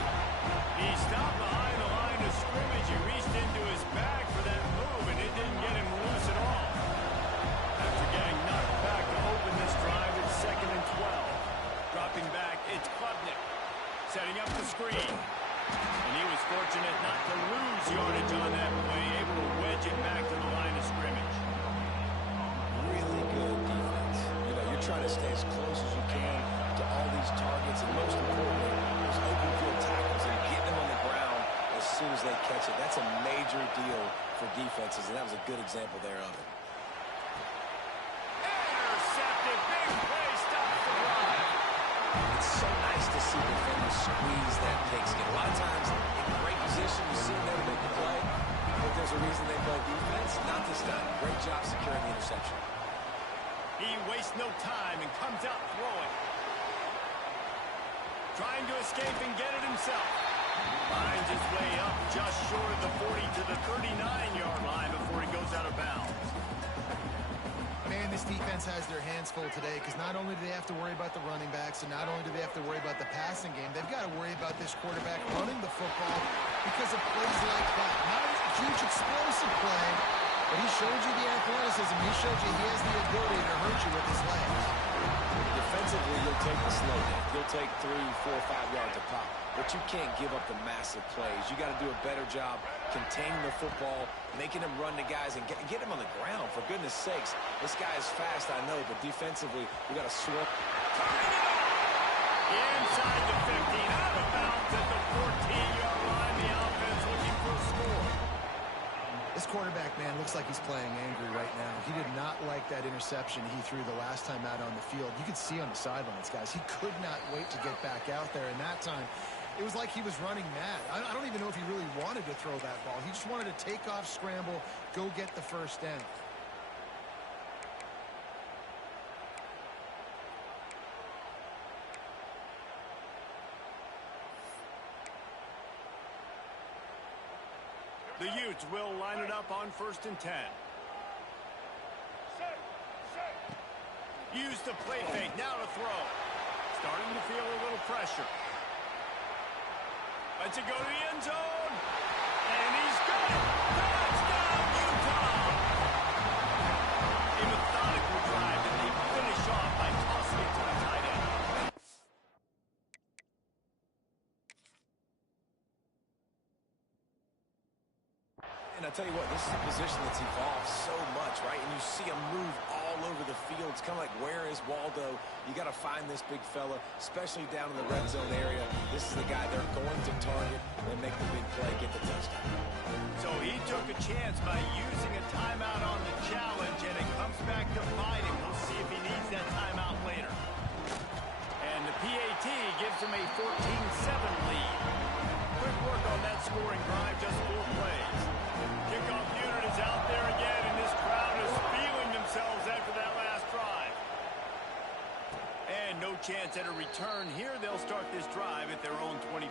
He stopped behind the line of scrimmage. He reached into his bag for that move, and it didn't get him loose at all. After getting knocked back to open this drive, it's 2nd and 12. Dropping back, it's Klubnik. Setting up the screen. And he was fortunate not to lose yardage on that play, able to wedge it back to the line of scrimmage. Really good defense. You know, you're trying to stay as close as you can to all these targets, and most importantly, those open field tackles and getting them on the ground as soon as they catch it. That's a major deal for defenses, and that was a good example there of it. Intercepted, big play, stops the drive. It's so nice to see defenders squeeze that pigskin. A lot of times, in great position, you see them never make the play, but there's a reason they play defense. Not this time. Great job securing the interception. He wastes no time and comes out throwing. Trying to escape and get it himself. Finds his way up just short of the 40 to the 39-yard line before he goes out of bounds. Man, this defense has their hands full today because not only do they have to worry about the running backs and not only do they have to worry about the passing game, they've got to worry about this quarterback running the football because of plays like that. Not a huge explosive play, but he showed you the athleticism. He showed you he has the ability to hurt you with his legs. Defensively, you'll take the slow down. You'll take 3, 4, 5 yards a pop, but you can't give up the massive plays. You got to do a better job containing the football, making him run to guys, and get him on the ground. For goodness sakes, this guy is fast, I know, but defensively, we got to swerve. Inside the 15, out of bounds at the 14-yard line. The offense looking for a score. This quarterback, man, looks like he's playing angry right now. He did not like that interception he threw the last time out on the field. You could see on the sidelines, guys, he could not wait to get back out there. And that time, it was like he was running mad. I don't even know if he really wanted to throw that ball. He just wanted to take off, scramble, go get the first down. The Utes will line it up on 1st and 10. Use the play fake, now to throw. Starting to feel a little pressure. Lets it go to the end zone. And he's got it. Touchdown, Utah! A methodical drive, and they finish off by tossing it to the tight end. And I tell you what, this is a position that's evolved so much, right? And you see him move all over the field. It's kind of like, where is Waldo? You got to find this big fella, especially down in the red zone area. This is the guy they're going to target and make the big play, get the touchdown. So he took a chance by using a timeout on the challenge, and it comes back to bite him. We'll see if he needs that timeout later. And the PAT gives him a 14-7 lead. Quick work on that scoring drive, just 4 plays. Kickoff unit is out there again, and this crowd is feeling themselves after that last drive. And no chance at a return here. They'll start this drive at their own 25.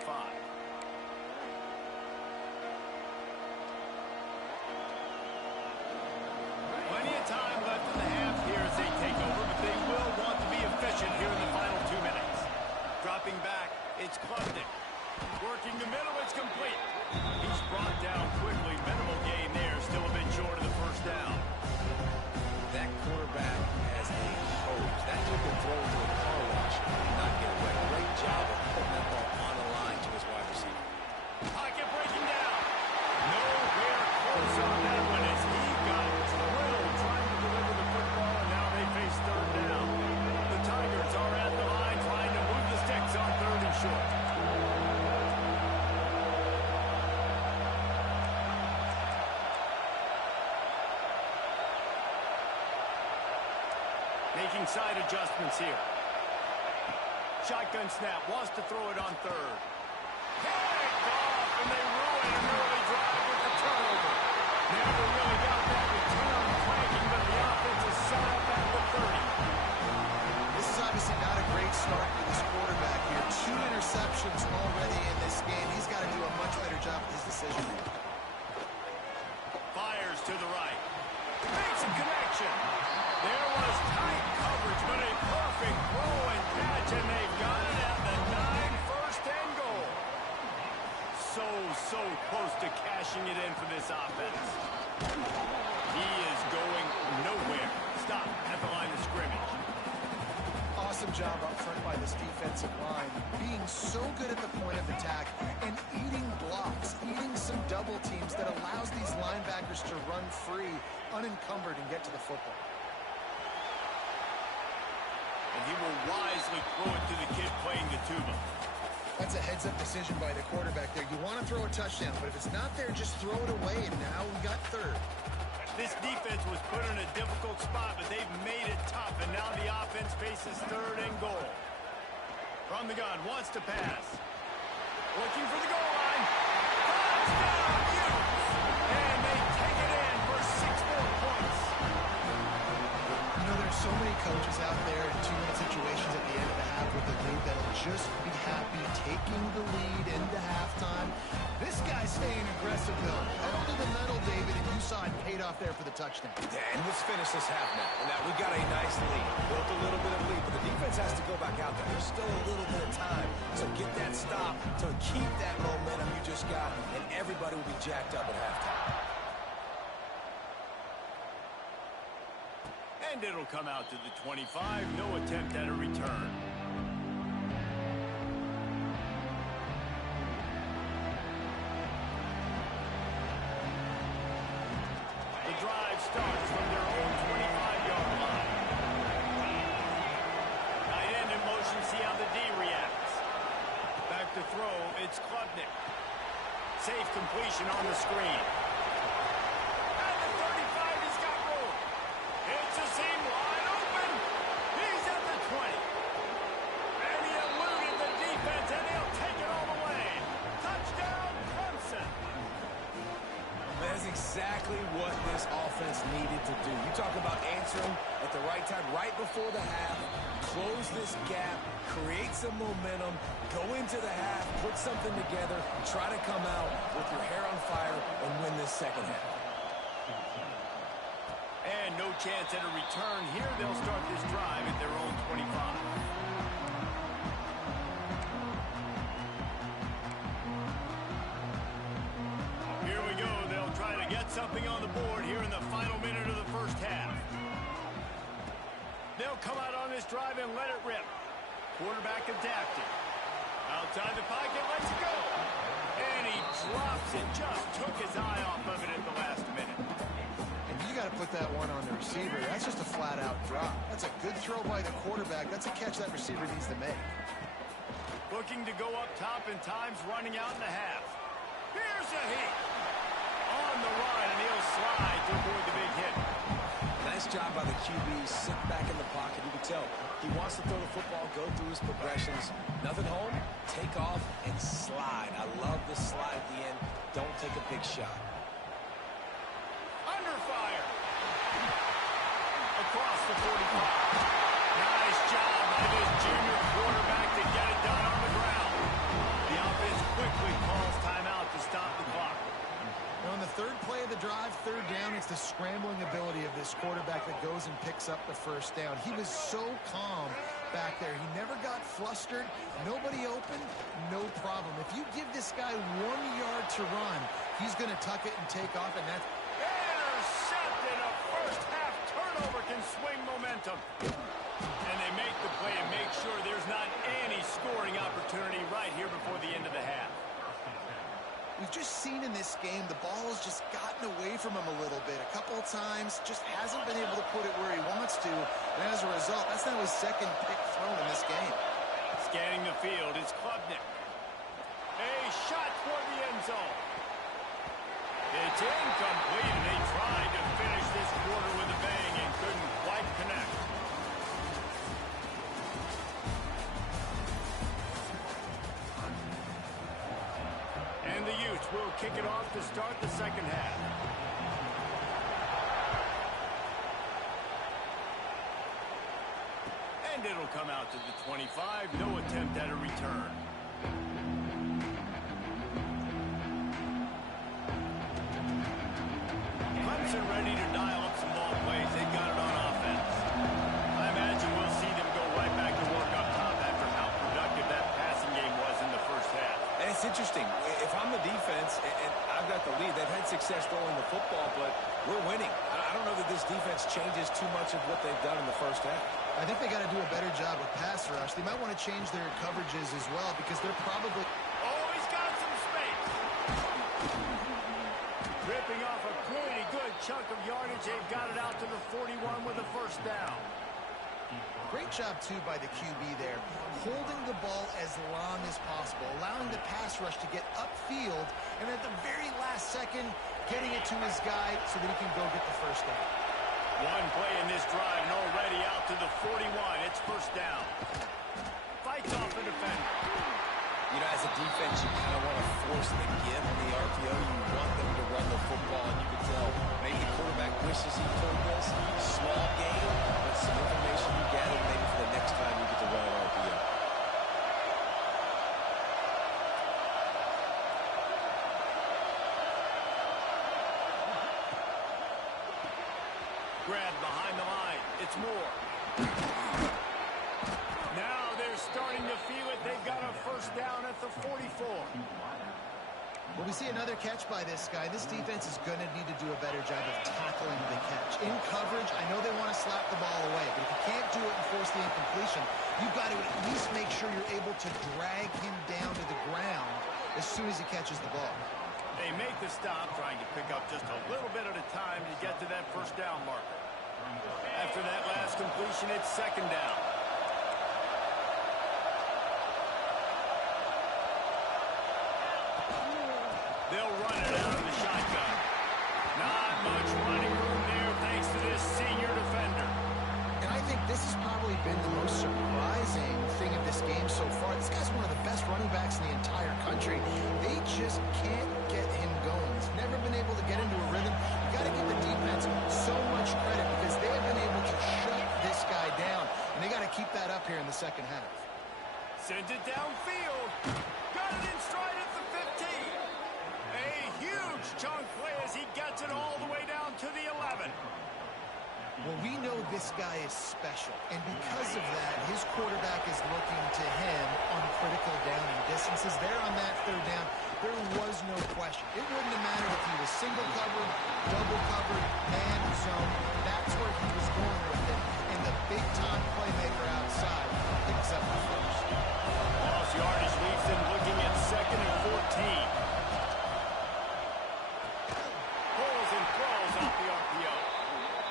Plenty of time left in the half here as they take over, but they will want to be efficient here in the final 2 minutes. Dropping back, it's Klubnik. Working the middle, it's complete. He's brought down quickly. Minimal gain there, still a bit short of the first down. That quarterback has a hose. That dude can throw into a car wash and not get wet. Great job of putting that ball on the line to his wide receiver. Pocket breaking down. Nowhere close on that one as he got drilled trying to deliver the football, and now they face 3rd down. The Tigers are at the line trying to move the sticks on 3rd and short. Making side adjustments here. Shotgun snap, wants to throw it on third. Picked off, and they ruin an early drive with the turnover. Never really got that return cranking, but the offense is set up at the 30. This is obviously not a great start for this quarterback here. 2 interceptions already in this game. He's got to do a much better job with his decision. Fires to the right. Makes a connection. There was tight coverage, but a perfect throw and catch, and they've got it at the 9, first and goal. So close to cashing it in for this offense. He is going nowhere. Stop at the line of scrimmage. Awesome job up front by this defensive line, being so good at the point of attack and eating blocks, eating some double teams that allows these linebackers to run free, unencumbered, and get to the football. And he will wisely throw it to the kid playing the tuba. That's a heads-up decision by the quarterback there. You want to throw a touchdown, but if it's not there, just throw it away, and now we got third. This defense was put in a difficult spot, but they've made it tough, and now the offense faces third and goal. From the gun, wants to pass. Looking for the goal line. Touchdown, Utes! And they take it in for 6 more points. You know, there's so many coaches out there in 2-minute situations at the end of the half with the lead that'll just be happy taking the lead into halftime. This guy's staying aggressive, though. Pedal to the metal, David, and you saw it paid off there for the touchdown. Yeah, and let's finish this half now. And now we got a nice lead. Built a little bit of lead, but the defense has to go back out there. There's still a little bit of time. So get that stop to keep that momentum you just got, and everybody will be jacked up at halftime. And it'll come out to the 25. No attempt at a return. The drive starts from their own 25-yard line. Tight end in motion, see how the D reacts. Back to throw, it's Klubnik. Safe completion on the screen. At the 35, he's got room. It's a seam wide open. He's at the 20. And he eluded the defense, and he'll take it all the way. Touchdown, Clemson. That's exactly what this offense needed to do. You talk about answering at the right time, right before the half, close this gap, create some momentum, go into the half, put something together, try to come out with your hair on fire and win this second half. And no chance at a return here. They'll start this drive at their own 25. Here we go. They'll try to get something on the board here in the final minute of the first half. They'll come out on this drive and let it rip. Quarterback adapted. Outside the pocket, lets it go. And he drops it. Just took his eye off of it at the last minute. And you got to put that one on the receiver. That's just a flat-out drop. That's a good throw by the quarterback. That's a catch that receiver needs to make. Looking to go up top and time's running out in the half. Here's a hit. On the run, and he'll slide to avoid the big hit. Nice job by the QB. Sit back in the pocket. You can tell he wants to throw the football, go through his progressions. Nothing home, take off, and slide. I love the slide at the end. Don't take a big shot. Under fire. Across the 45. Nice job by this junior quarterback to get it done on the ground. The offense quickly calls timeout to stop the clock. On the third play of the drive, third down, it's the scrambling ability of this quarterback that goes and picks up the first down. He was so calm back there. He never got flustered. Nobody open, no problem. If you give this guy 1 yard to run, he's going to tuck it and take off, and that's... Intercepted. A first half turnover can swing momentum. And they make the play and make sure there's not any scoring opportunity right here before the end of the half. We've just seen in this game the ball has just gotten away from him a little bit. A couple of times, just hasn't been able to put it where he wants to. And as a result, that's now his second pick thrown in this game. Scanning the field, it's Klubnik. A shot toward the end zone. It's incomplete, and they tried to finish this quarter with a bang and couldn't quite connect. will kick it off to start the second half. And it'll come out to the 25. No attempt at a return. Clemson ready to dial up some ball plays. They got it on offense. I imagine we'll see them go right back to work up top after how productive that passing game was in the first half. And it's interesting. If I'm the defense and I've got the lead, they've had success throwing the football, but we're winning. I don't know that this defense changes too much of what they've done in the first half. I think they got to do a better job with pass rush. They might want to change their coverages as well because they're probably... Oh, he's got some space. Ripping off a pretty good chunk of yardage. They've got it out to the 41 with a first down. Great job, too, by the QB there. Holding the ball as long as possible, allowing the pass rush to get upfield, and at the very last second, getting it to his guy so that he can go get the first down. One play in this drive and already out to the 41. It's first down. Fights off the defender. You know, as a defense, you kind of want to force the give on the RPO. You want them to run the football, and you can tell maybe the quarterback wishes he told this. Small game, but some information you gather maybe for the next time you get to run an RPO. Grab behind the line. It's Moore. Now they're starting to feel it. They've got a first down at the 44. Well, we see another catch by this guy. This defense is going to need to do a better job of tackling the catch. In coverage, I know they want to slap the ball away, but if you can't do it and force the incompletion, you've got to at least make sure you're able to drag him down to the ground as soon as he catches the ball. They make the stop, trying to pick up just a little bit at a time to get to that first down marker. After that last completion, it's second down. They'll run it out of the shotgun. Not much running room there thanks to this senior defender. And I think this has probably been the most surprising thing of this game so far. This guy's one of the best running backs in the entire country. They just can't get him going. He's never been able to get into a rhythm. You got to give the defense so much credit because they have been able to shut this guy down. And they got to keep that up here in the second half. Sends it downfield. Got it in stride at the 15. A huge chunk play as he gets it all the way down to the 11. Well, we know this guy is special, and because of that, his quarterback is looking to him on critical down and distances. There on that third down, there was no question. It wouldn't have mattered if he was single covered, double covered, man zone. That's where he was going with it, and the big-time playmaker outside picks up the first. Lost yardage leaves him looking at second and 14. Pulls and throws off the RPO.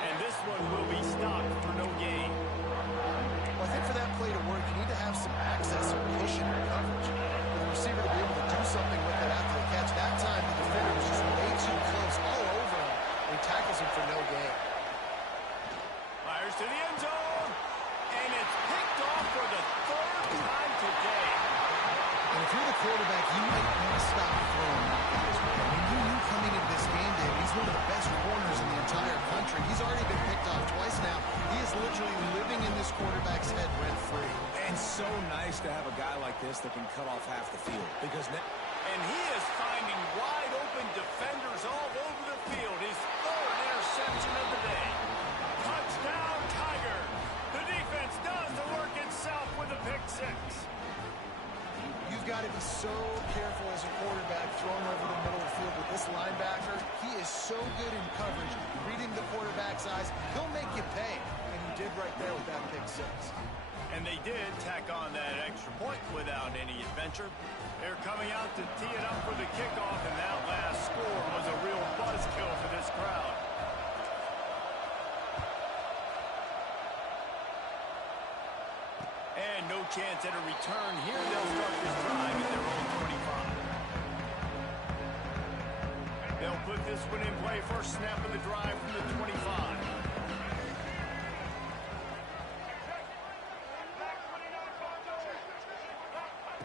And this one will be stopped for no gain. Well, I think for that play to work, you need to have some access or push in your coverage. For the receiver to be able to do something with it after the catch. That time, the defender was just way too close, all over him, and he tackles him for no gain. Fires to the end zone. And it's picked off for the third time today. And if you're the quarterback, you might want to stop throwing that guys. I mean, you knew coming into this game, Dave, he's one of the best corners in the entire country. He's already been picked off twice now. He is literally living in this quarterback's head rent-free. And so nice to have a guy like this that can cut off half the field. Because And he is finding wide-open defenders all over the field. His third interception of the day. Touchdown, Tigers. The defense does the work itself with a pick six. You've got to be so careful as a quarterback throwing over the middle of the field with this linebacker. He is so good in coverage, reading the quarterback's eyes. He'll make you pay, and he did right there with that pick six. And they did tack on that extra point without any adventure. They're coming out to tee it up for the kickoff, and that last score was a real buzzkill for this crowd. And no chance at a return here. They'll start this drive at their own 25. They'll put this one in play. First snap of the drive from the 25.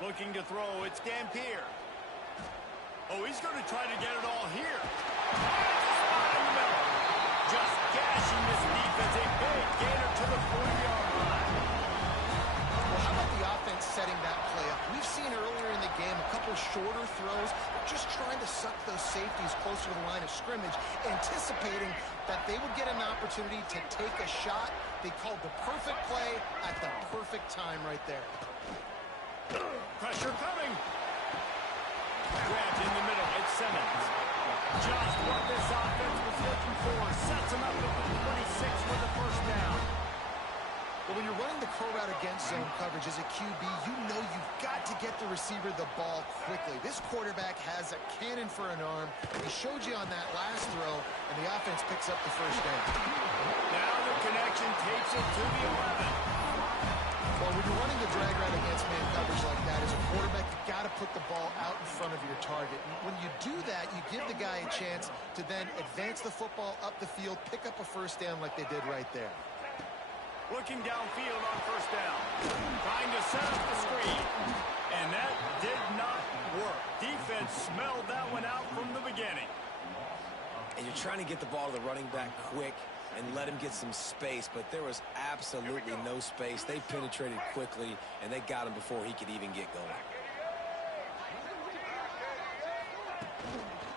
Looking to throw, it's Dampier. Oh, he's going to try to get it all here. Spot in the middle. Just gashing this defense. A big gainer to the 40-yard line. Well, how about the offense setting that play up? We've seen earlier in the game a couple shorter throws, just trying to suck those safeties closer to the line of scrimmage, anticipating that they would get an opportunity to take a shot. They called the perfect play at the perfect time right there. Pressure coming. Grabbed in the middle. It's Simmons. Just what this offense was looking for. Sets him up at the 26 with the first down. Well, when you're running the curl route against zone coverage as a QB, you know you've got to get the receiver the ball quickly. This quarterback has a cannon for an arm. He showed you on that last throw, and the offense picks up the first down. Now the connection takes it to the 11. Well, when you're running the drag route against man coverage like that, as a quarterback, you've got to put the ball out in front of your target. And when you do that, you give the guy a chance to then advance the football up the field, pick up a first down like they did right there. Looking downfield on first down. Trying to set up the screen. And that did not work. Defense smelled that one out from the beginning. And you're trying to get the ball to the running back quick and let him get some space, but there was absolutely no space. They penetrated quickly, and they got him before he could even get going.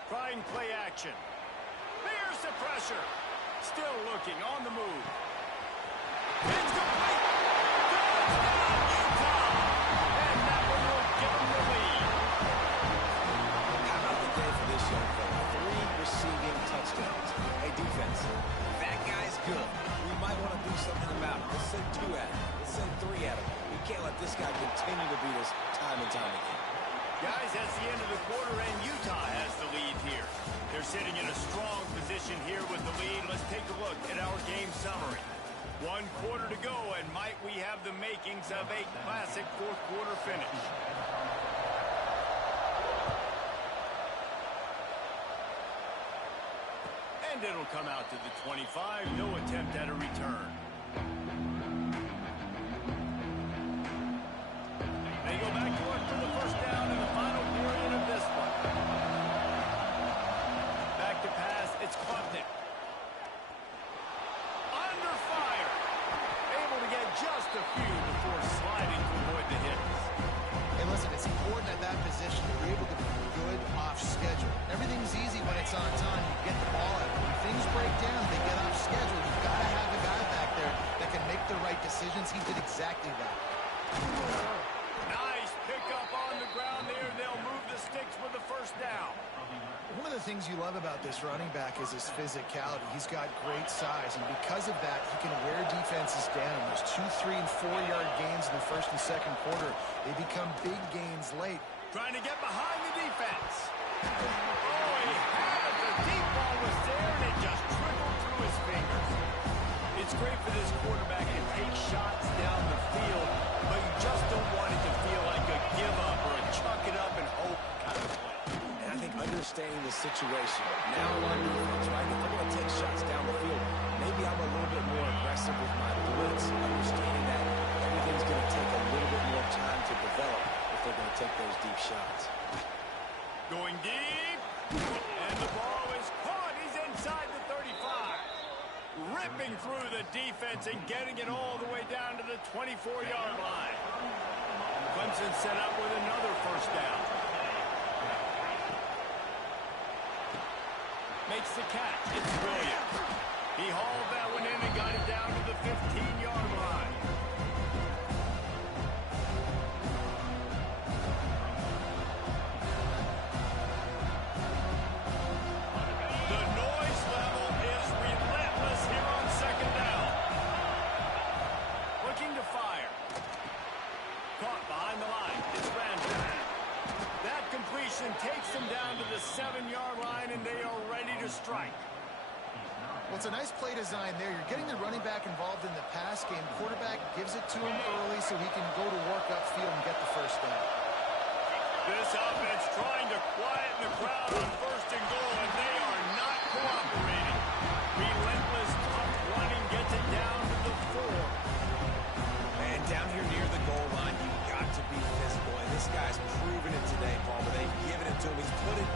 Trying play action. There's the pressure. Still looking on the move. It's complete. Touchdown, Utah. And that one will give him the lead. How about the day for this young fella? 3 receiving touchdowns. Hey, defense, that guy's good. We might want to do something about it. Let's send 2 at him. Let's send 3 at him. We can't let this guy continue to beat us time and time again. Guys, that's the end of the quarter, and Utah has the lead here. They're sitting in a strong position here with the lead. Let's take a look at our game summary. 1 quarter to go, and might we have the makings of a classic fourth-quarter finish. And it'll come out to the 25. No attempt at a return. They go back to work for the first down in the final period of this one. Back to pass. It's Klubnik. Under fire. Able to get just a few before sliding to avoid the hits. Hey, listen, it's important at that position to be able to be good off schedule. Everything's easy when it's on time. You get the ball out. When things break down, they get off schedule. You've got to have a guy back there that can make the right decisions. He did exactly that. Nice pickup on the ground there. They'll move the sticks with the first down. One of the things you love about this running back is his physicality. He's got great size, and because of that, he can wear defenses down. Those 2-, 3-, and 4-yard gains in the first and second quarter, they become big gains late. Trying to get behind the defense. Oh, he had it. The deep ball was there, and it just trickled through his fingers. It's great for this quarterback to take shots down the field, but you just don't want it to feel like a give up or a chuck it up and hope kind of play. And I think understanding the situation, now on defense, right? If they're going to take shots down the field, maybe I'm a little bit more aggressive with my blitz, understanding that everything's going to take a little bit more time to develop if they're going to take those deep shots. Going deep, and the ball is caught. He's inside the 35. Ripping through the defense and getting it all the way down to the 24-yard line. Clemson set up with another first down. Makes the catch. It's brilliant. He hauled that one in and got it down to the 15-yard line. The noise level is relentless here on second down. Looking to fire. Caught behind the line. It's Randall. That completion takes them down to the 7-yard line, and they are ready to strike. Well, it's a nice play design there. You're getting the running back involved in the pass game. Quarterback gives it to him early so he can go to work upfield and get the first down. This offense trying to quieten the crowd on first and goal, and they are not cooperating. Relentless, tough running gets it down to the 4. And down here near the goal line, you've got to be physical. And this guy's proven it today, Paul, but they've given it to him. He's put it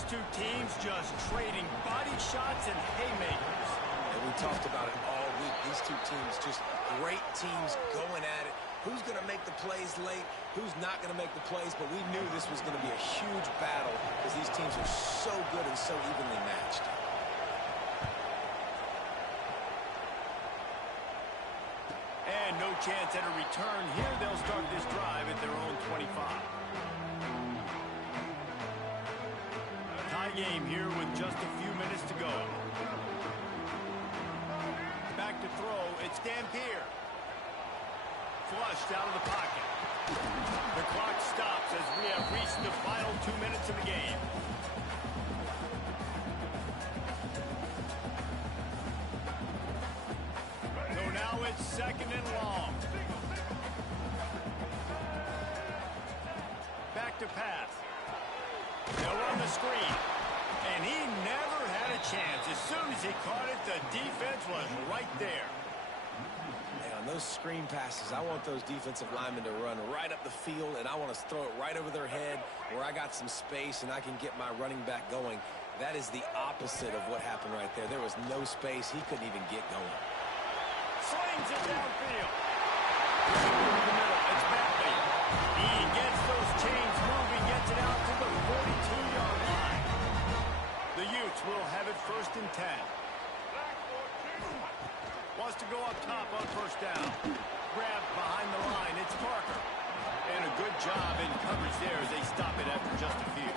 These two teams just trading body shots and haymakers. And we talked about it all week. These two teams, just great teams going at it. Who's going to make the plays late? Who's not going to make the plays? But we knew this was going to be a huge battle because these teams are so good and so evenly matched. And no chance at a return here. They'll start this drive at their own 25. Tie game here with just a few minutes to go. Back to throw. It's Dampier. Flushed out of the pocket. The clock stops as we have reached the final 2 minutes of the game. So now it's second and long. Back to pass. They'll run the screen. And he never had a chance. As soon as he caught it, the defense was right there. On those screen passes, I want those defensive linemen to run right up the field, and I want to throw it right over their head where I got some space and I can get my running back going. That is the opposite of what happened right there. There was no space. He couldn't even get going. Slings it downfield. Right over the middle. It's Bentley. He gets those chains moving, gets it out to the 42-yard line. The Utes will have it first and 10. Wants to go up top on first down. Grabbed behind the line. It's Parker. And a good job in coverage there as they stop it after just a few.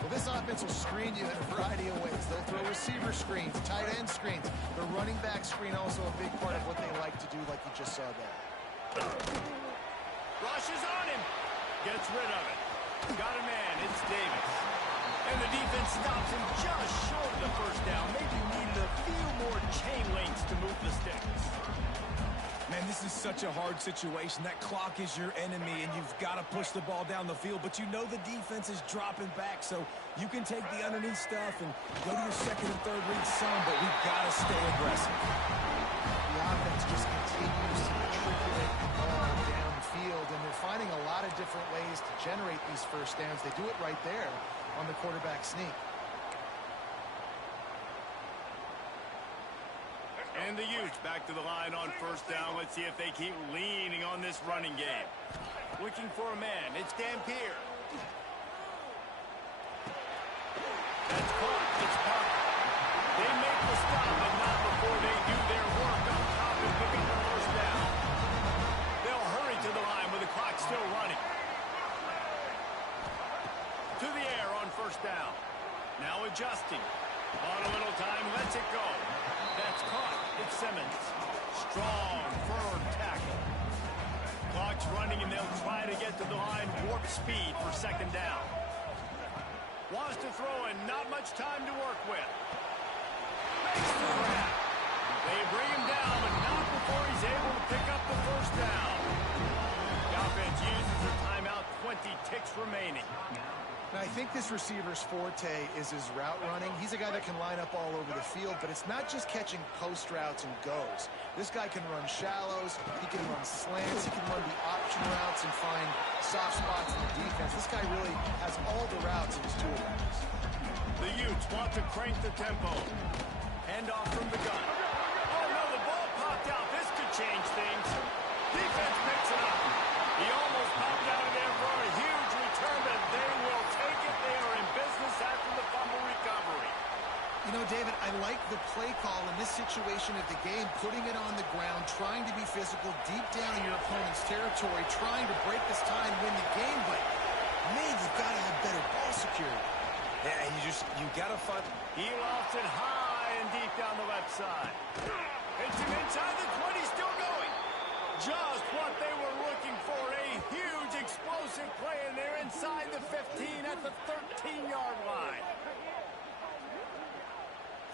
Well, this offense will screen you in a variety of ways. They'll throw receiver screens, tight end screens. The running back screen also a big part of what they like to do, like you just saw there. Rushes on him. Gets rid of it. Got a man. It's Davis. And the defense stops him just short of the first down. Maybe needed a few more chain links to move the sticks. Man, this is such a hard situation. That clock is your enemy, and you've got to push the ball down the field. But you know the defense is dropping back, so you can take the underneath stuff and go to your second and third read some, but we've got to stay aggressive. The offense just continues to matriculate the ball downfield, and they're finding a lot of different ways to generate these first downs. They do it right there on the quarterback sneak. And the Utes back to the line on first down. Let's see if they keep leaning on this running game. Looking for a man. It's Dampier. That's caught. It's Parker. They make the stop, but not before they do their work on top of picking the first down. They'll hurry to the line with the clock still running. To the air on first down. Now adjusting. On a little time, lets it go. That's caught. It's Simmons. Strong, firm tackle. Clock's running, and they'll try to get to the line. Warp speed for second down. Wants to throw, and not much time to work with. Makes the grab. They bring him down, but not before he's able to pick up the first down. The offense uses a timeout, 20 ticks remaining. Now, I think this receiver's forte is his route running. He's a guy that can line up all over the field, but it's not just catching post routes and goes. This guy can run shallows, he can run slants, he can run the option routes and find soft spots in the defense. This guy really has all the routes in his tool bags. The Utes want to crank the tempo. Hand off from the gun. Oh, no, the ball popped out. This could change things. Defense picks it up. He almost popped out of there for a huge return, but they will take it. They are in business after the fumble recovery. You know, David, I like the play call in this situation of the game, putting it on the ground, trying to be physical deep down in your opponent's territory, trying to break this tie and win the game, but, man, you've got to have better ball security. Yeah, and you got to find... He lofts it high and deep down the left side. It's him inside the 20, still going. Just what they were looking for, a huge explosive play, and they're inside the 15 at the 13-yard line.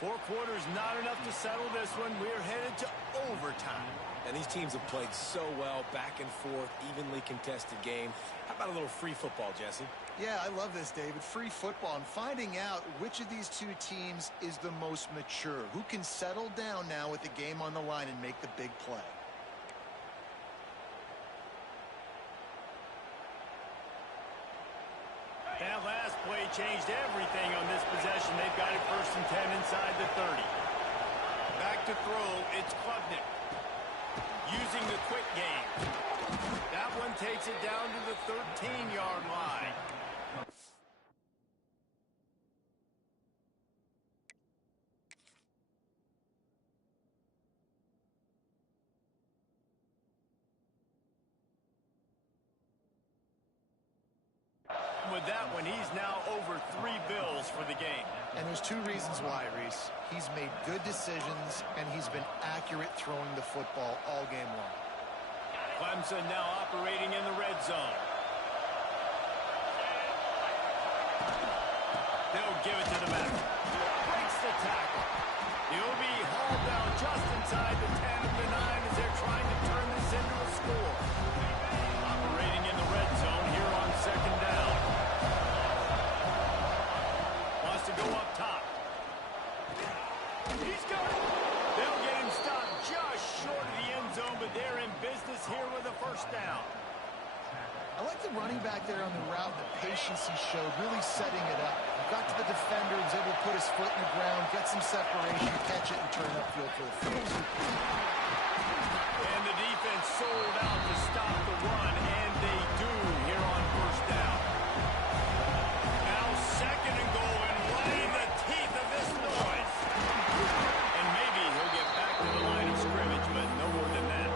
4 quarters not enough to settle this one. We're headed to overtime. And these teams have played so well, back and forth, evenly contested game. How about a little free football, Jesse? Yeah, I love this, David. Free football and finding out which of these two teams is the most mature. Who can settle down now with the game on the line and make the big play. That last play changed everything on this possession. They've got it 1st and 10 inside the 30. Back to throw, it's Klubnik. Using the quick game. That one takes it down to the 13-yard line. With that one, he's now over 3 bills for the game. And there's 2 reasons why, Reese. He's made good decisions, and he's been accurate throwing the football all game long. Clemson now operating in the red zone. They'll give it to the back. Breaks the tackle. He'll be hauled down just inside the 10 of the 9 as they're trying to turn this into a score. Operating in the red zone here on 2nd down. Wants to go up top. He's got it. They'll get him stopped just short of the end zone, but they're in business here with a 1st down. I like the running back there on the route, the patience he showed, really setting it up. Got to the defender, was able to put his foot in the ground, get some separation, catch it, and turn upfield for the first. And the defense sold out to stop the run, and they do here on 1st down. Now 2nd and goal, and right in the teeth of this noise. And maybe he'll get back to the line of scrimmage, but no more than that.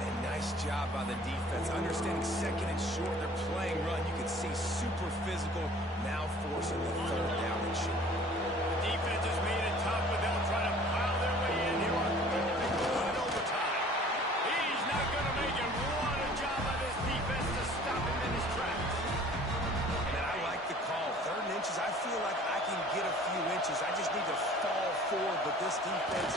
And nice job by the defense. Understanding 2nd and short, they're playing run. You can see super physical, now forcing the 3rd down and short. The defense has made it tough, but they'll try to pile their way in here on 3rd and goal in overtime. He's not going to make it. What a job by this defense to stop him in his tracks. And I like the call. 3rd and inches, I feel like I can get a few inches. I just need to fall forward, but this defense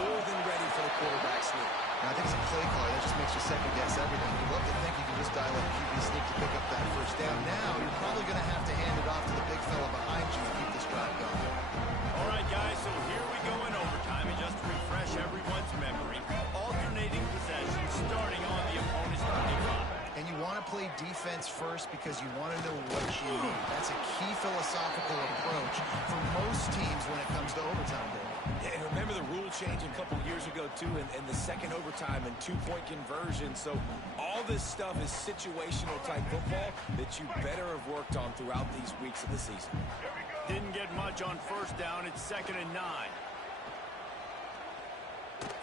more than ready for the quarterback sneak. Now, I think it's a play call. That just makes you second guess everything. You'd love to think you can just dial up QB sneak to pick up that 1st down. Now, you're probably going to have to hand it off to the big fella behind you to keep this drive going. All right, guys, so here we go in overtime. And just to refresh everyone's memory, alternating possessions starting on the opponent's 35. And you want to play defense first because you want to know what you need. That's a key philosophical approach for most teams when it comes to overtime, David. Yeah, and remember the rule change a couple years ago, too, in the 2nd overtime and 2-point conversion. So all this stuff is situational type football that you better have worked on throughout these weeks of the season. Didn't get much on 1st down. It's 2nd and 9.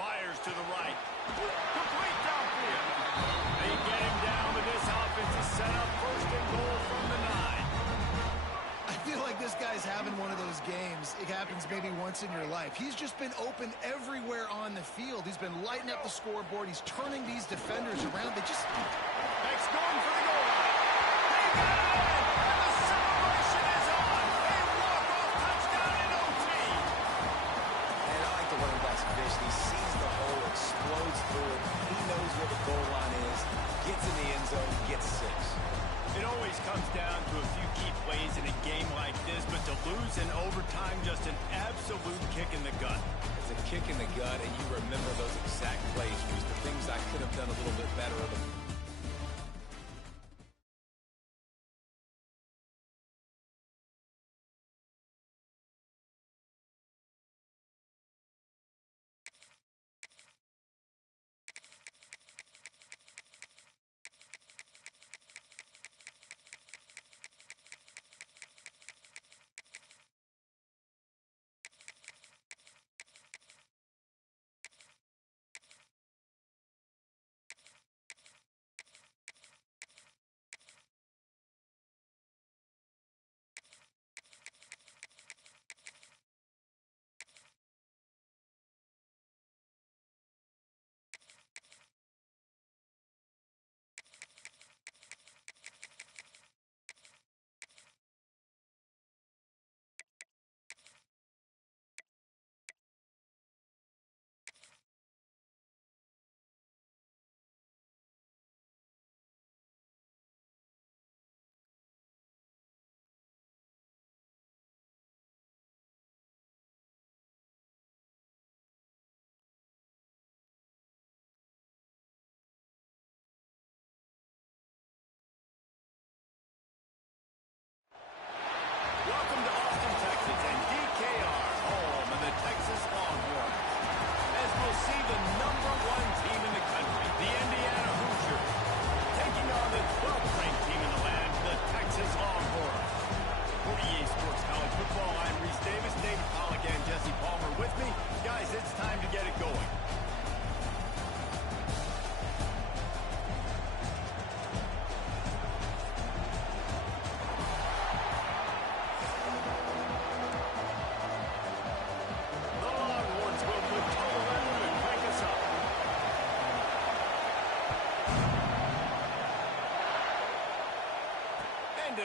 Fires to the right. Complete downfield. They get him down, but this offense is set up 1st and goal from the 9. I feel like this guy's having one of those games. It happens maybe once in your life. He's just been open everywhere on the field. He's been lighting up the scoreboard. He's turning these defenders around. They just... Next going for the goal line. They got it in, and the celebration is on. A walk-off touchdown in OT. And I like the running back's vision. He sees the hole, explodes through it. He knows where the goal line is, gets in the end zone, gets 6. It always comes down to a few key plays in a game like this, but to lose in overtime, just an absolute kick in the gut. It's a kick in the gut, and you remember those exact plays, the things I could have done a little bit better.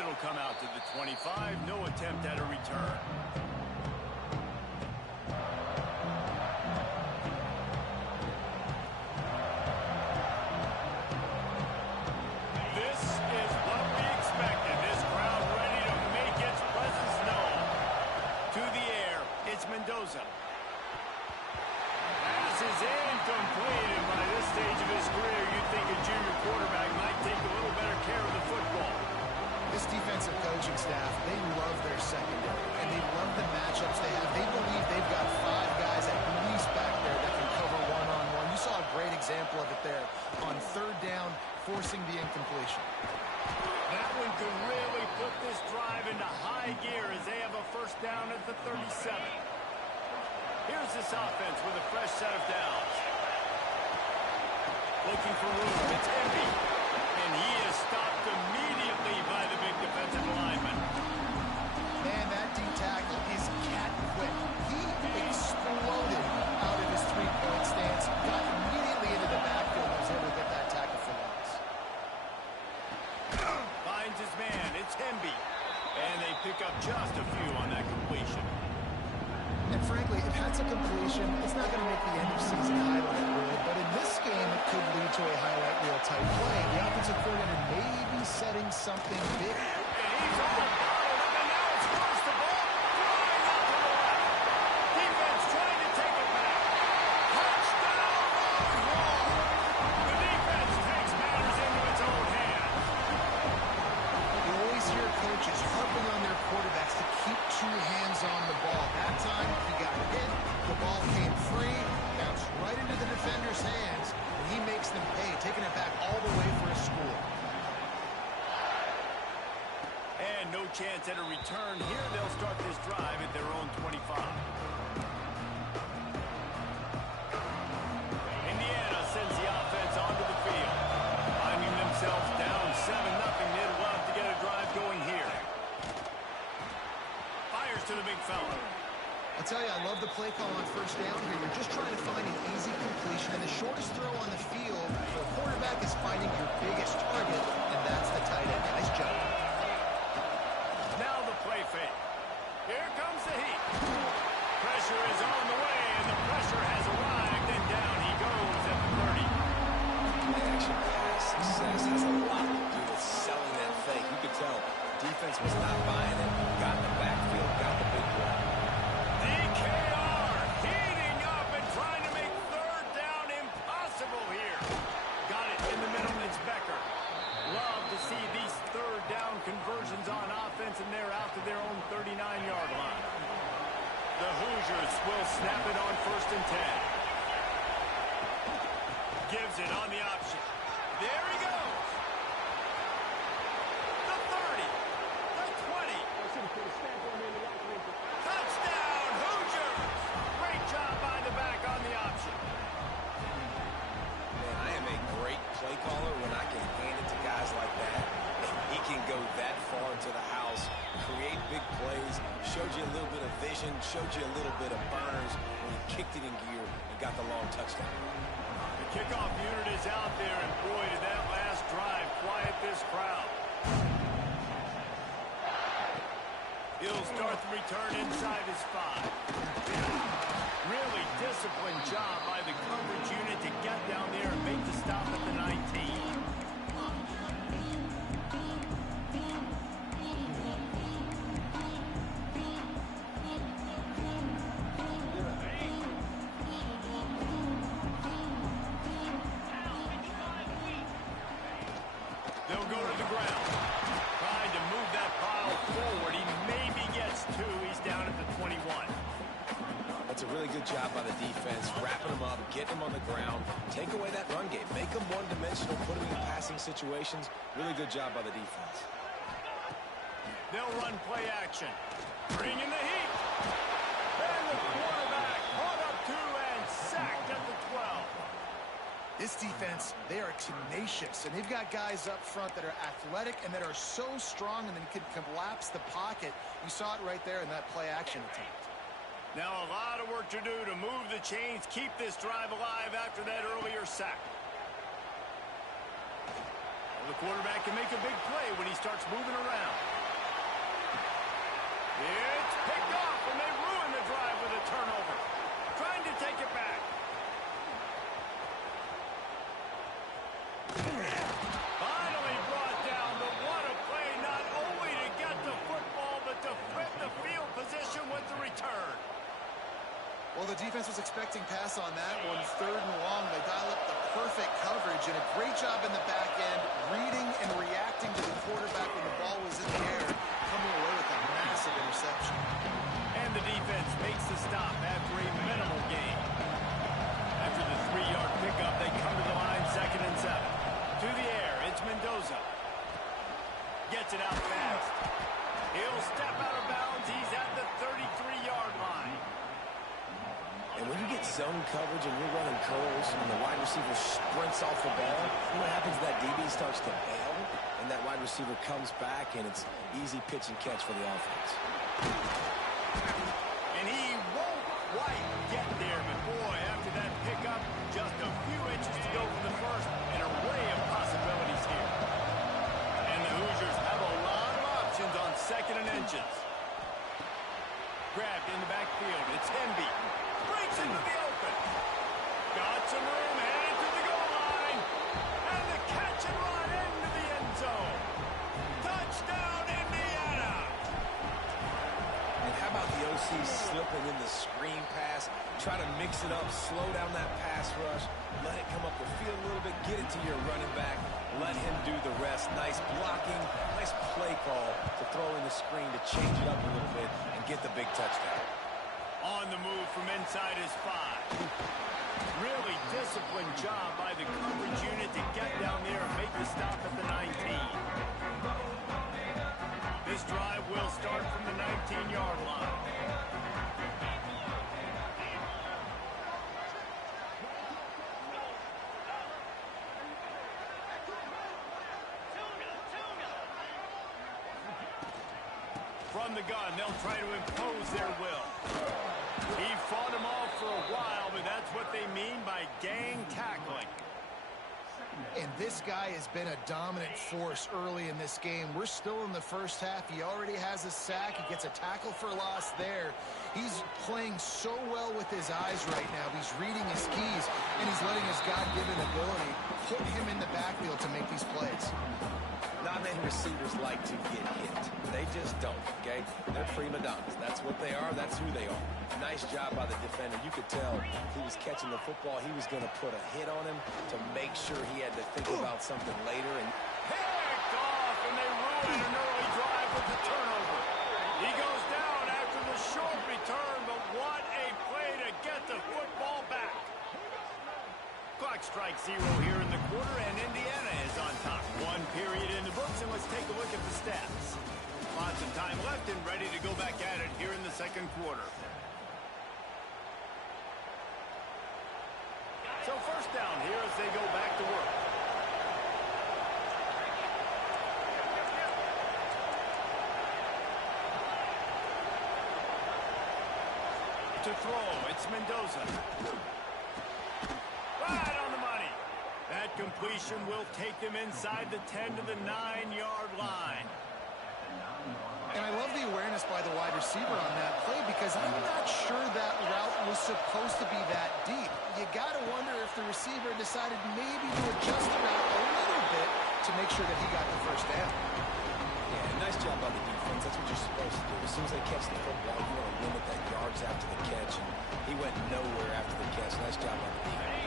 it'll come out to the 25. No attempt at a return. This is what we expected. This crowd ready to make its presence known. To the air, it's Mendoza. Pass is incomplete, and by this stage of his career, you'd think a junior quarterback might take a little better care of the football. This defensive coaching staff, they love their secondary, and they love the matchups they have. They believe they've got 5 guys at least back there that can cover one-on-one. You saw a great example of it there on third down, forcing the incompletion. That one could really put this drive into high gear as they have a first down at the 37. Here's this offense with a fresh set of downs. Looking for room. It's empty. And he is stopped immediately by the big defensive lineman. Man, that D-tackle is cat quick. He exploded out of his three-point stance, got immediately into the backfield and was able to get that tackle for loss. Finds his man. It's Hemby. And they pick up just a few on that completion. And frankly, if that's a completion, it's not going to make the end of season highlight reel. But in this game, it could lead to a highlight reel type play. The offensive coordinator may be setting something big. And he's all bottled up, and now it's first the ball. Flying out to the left. Defense trying to take it back. Touchdown, Longhorn. The defense takes matters into its own hands. You always hear coaches harping on their quarterbacks to keep 2 hands on the ball. That time, he got hit. The ball came free, bounced right into the defender's hands, and he makes them pay, taking it back all the way for a score. And no chance at a return here. They'll start this drive at their own 25. Indiana sends the offense onto the field. Finding themselves down 7-0. They'd love to get a drive going here. Fires to the big fella. I'll tell you, I love the play call on first down here. You're just trying to find an easy completion, and the shortest throw on the field for a quarterback is finding your biggest target, and that's the tight end. Nice job. Now the play fake. Here comes the heat. Pressure is on the way, and the pressure has arrived, and down he goes at the 30. Play-action pass success has a lot to do with selling that fake. You could tell defense was not buying it. Got in the backfield, got the big play. DKR heating up and trying to make third down impossible here. Got it in the middle. It's Becker. Love to see these third down conversions on offense, and they're out to their own 39-yard line. The Hoosiers will snap it on 1st and 10. Gives it on the option. There he goes. The 30. The 20. Touchdown, Hoosiers! Great job by the back on the option. Man, I am a great play caller when I can hand it to guys like that. And he can go that far to the house, create big plays, showed you a little bit of vision, showed you a little bit of burners when he kicked it in gear and got the long touchdown. The kickoff unit is out there, and boy, did that last drive quiet this crowd. He'll start the return inside his 5. Really disciplined job by the coverage unit to get down there and make the stop at the 19. They'll go to the ground. Trying to move that pile forward. He maybe gets 2. He's down at the 21. That's a really good job by the defense, wrapping them up, getting them on the ground, take away that run game, make them one-dimensional, put them in passing situations. Really good job by the defense. They'll run play action. Bring in the heat. And the quarterback caught up 2 and sacked at the 12. This defense, they are tenacious, and they've got guys up front that are athletic and that are so strong and then can collapse the pocket. You saw it right there in that play-action attempt. Now a lot of work to do to move the chains, keep this drive alive after that earlier sack. Well, the quarterback can make a big play when he starts moving around. It's picked off, and they ruin the drive with a turnover. Trying to take it back. Finally brought down, but what a play, not only to get the football, but to flip the field position with the return. Well, the defense was expecting pass on that one. 3rd and long. They dial up the perfect coverage and a great job in the back end, reading and reacting to the quarterback when the ball was in the air, coming away with a massive interception. And the defense makes the stop after a minimal gain. After the 3-yard pickup, they come to the line 2nd and 7. To the air, it's Mendoza. Gets it out fast. He'll step out of bounds. He's at the 33-yard line. And when you get zone coverage and you're running curls and the wide receiver sprints off the ball, what happens is that DB starts to bail, and that wide receiver comes back, and it's easy pitch and catch for the offense. And he won't quite get there, but boy, after that pickup, just a few inches to go for the first, an array of possibilities here. And the Hoosiers have a lot of options on 2nd and inches. Grabbed in the backfield, it's Henby. Breaks into the open. Got some room, headed to the goal line. And the catch and run into the end zone. Touchdown, Indiana. And how about the OC slipping in the screen pass? Try to mix it up, slow down that pass rush, let it come up the field a little bit, get it to your running back, let him do the rest. Nice blocking, nice play call to throw in the screen to change it up a little bit and get the big touchdown. On the move from inside his 5. Really disciplined job by the coverage unit to get down there and make the stop at the 19. This drive will start from the 19-yard line. From the gun, they'll try to impose their will. He fought them off for a while, but that's what they mean by gang tackling. And this guy has been a dominant force early in this game. We're still in the first half. He already has a sack. He gets a tackle for loss there. He's playing so well with his eyes right now. He's reading his keys, and he's letting his God-given ability put him in the backfield to make these plays. Not many receivers like to get hit. They just don't, okay? They're prima donnas. That's what they are. That's who they are. Nice job by the defender. You could tell he was catching the football. He was going to put a hit on him to make sure he had to think about something later. And picked off, and they ruin an early drive with the turnover. He goes down after the short return, but what a play to get the football back. Clock strikes 0 here in the quarter, and Indiana is on top. 1 period in the books, and let's take a look at the stats. Lots of time left and ready to go back at it here in the 2nd quarter. So first down here as they go back to work. To throw, it's Mendoza. Right on the money. That completion will take them inside the 10 to the 9-yard line. And I love the awareness by the wide receiver on that play because I'm not sure that route was supposed to be that deep. You got to wonder if the receiver decided maybe to adjust the route a little bit to make sure that he got the first down. yeah, nice job by the defense. That's what you're supposed to do. As soon as they catch the football, you want to limit that yards after the catch. And he went nowhere after the catch. Nice job by the defense.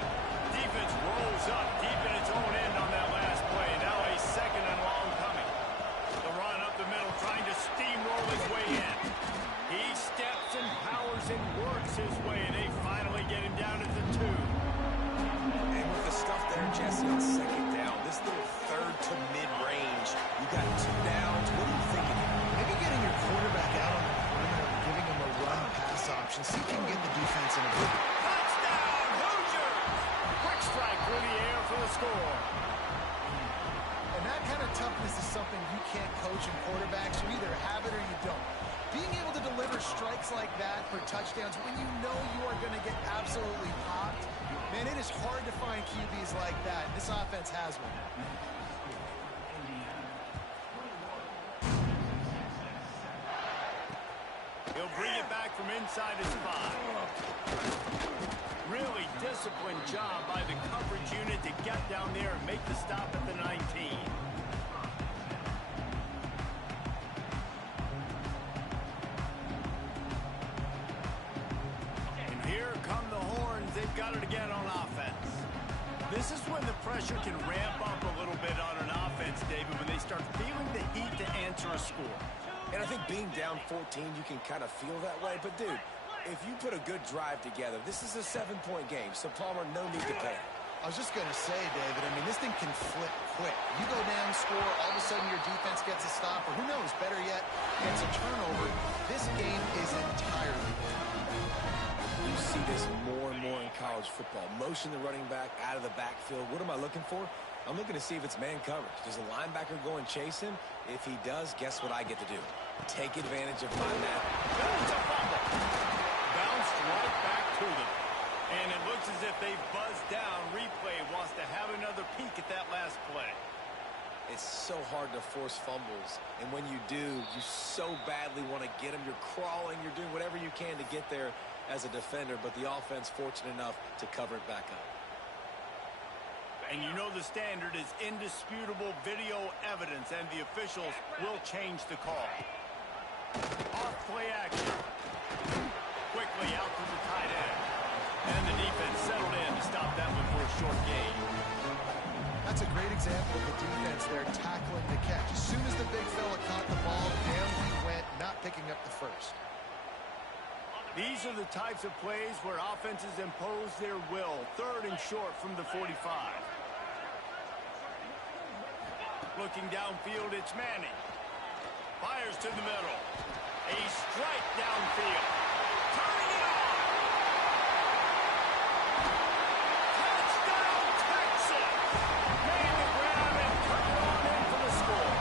Defense rolls up deep in its own end on that last play. Now a 2nd and long coming. The run up the middle, trying to steamroll his way in. He steps and powers and works his way, and they finally get him down at the 2. And with the stuff there, Jesse, on 2nd down, this little 3rd to mid-range, you got 2 downs. What are you thinking here? Maybe getting your quarterback out on the perimeter and giving him a run-pass option. See if you can get the defense in a good. Touchdown, Hoosiers! Quick strike through the air for the score. And that kind of toughness is something you can't coach in quarterbacks. You either have it or you don't. Being able to deliver strikes like that for touchdowns when you know you are going to get absolutely popped, man, it is hard to find QBs like that. This offense has one. inside his 5. Really disciplined job by the coverage unit to get down there and make the stop at the 19. And here come the horns. They've got it again on offense. This is when the pressure can ramp up a little bit on an offense, David, when they start feeling the heat to answer a score. And I think being down 14, you can kind of feel that way. But, dude, if you put a good drive together, this is a 7-point game. So, Palmer, no need to panic. I was just going to say, David, I mean, this thing can flip quick. You go down, score, all of a sudden your defense gets a stop, or who knows, better yet, gets a turnover. This game is entirely different. You see this more and more in college football. Motion the running back out of the backfield. What am I looking for? I'm looking to see if it's man coverage. Does a linebacker go and chase him? If he does, guess what I get to do? Take advantage of my man. That's a fumble. Bounced right back to them. And it looks as if they've buzzed down. Replay wants to have another peek at that last play. It's so hard to force fumbles. And when you do, you so badly want to get them. You're crawling. You're doing whatever you can to get there as a defender. But the offense fortunate enough to cover it back up. And you know the standard is indisputable video evidence, and the officials will change the call. Off play action. Quickly out to the tight end. And the defense settled in to stop that one for a short gain. That's a great example of the defense there tackling the catch. As soon as the big fella caught the ball, down he went, not picking up the first. These are the types of plays where offenses impose their will. 3rd and short from the 45. Looking downfield, it's Manning. Fires to the middle. A strike downfield. Turning it on. Touchdown, Texas! Made the grab and turned it on in for the score.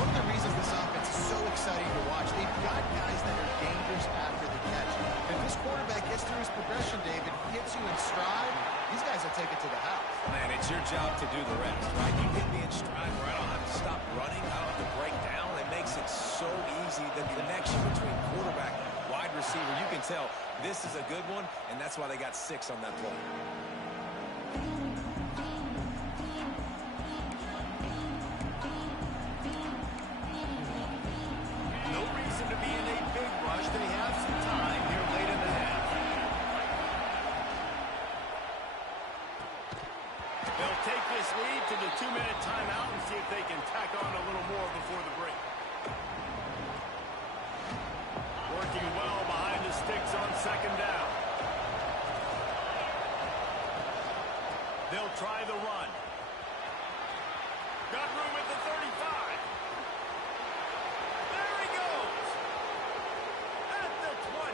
One of the reasons this offense is so exciting to watch, they've got guys that are dangerous after the catch. If this quarterback gets through his progression, David, hits you in stride, these guys will take it to the house. Man, it's your job to do the rest, right? You hit me in stride where I don't have to stop running. I don't have to break down. It makes it so easy. The connection between quarterback and wide receiver, you can tell this is a good one, and that's why they got 6 on that play. No reason to be in a big rush. They have some time here late in the half. They'll take this lead to the 2-minute timeout and see if they can tack on a little more before the break. Working well behind the sticks on 2nd down. They'll try the run. Got room at the 35. There he goes. At the 20.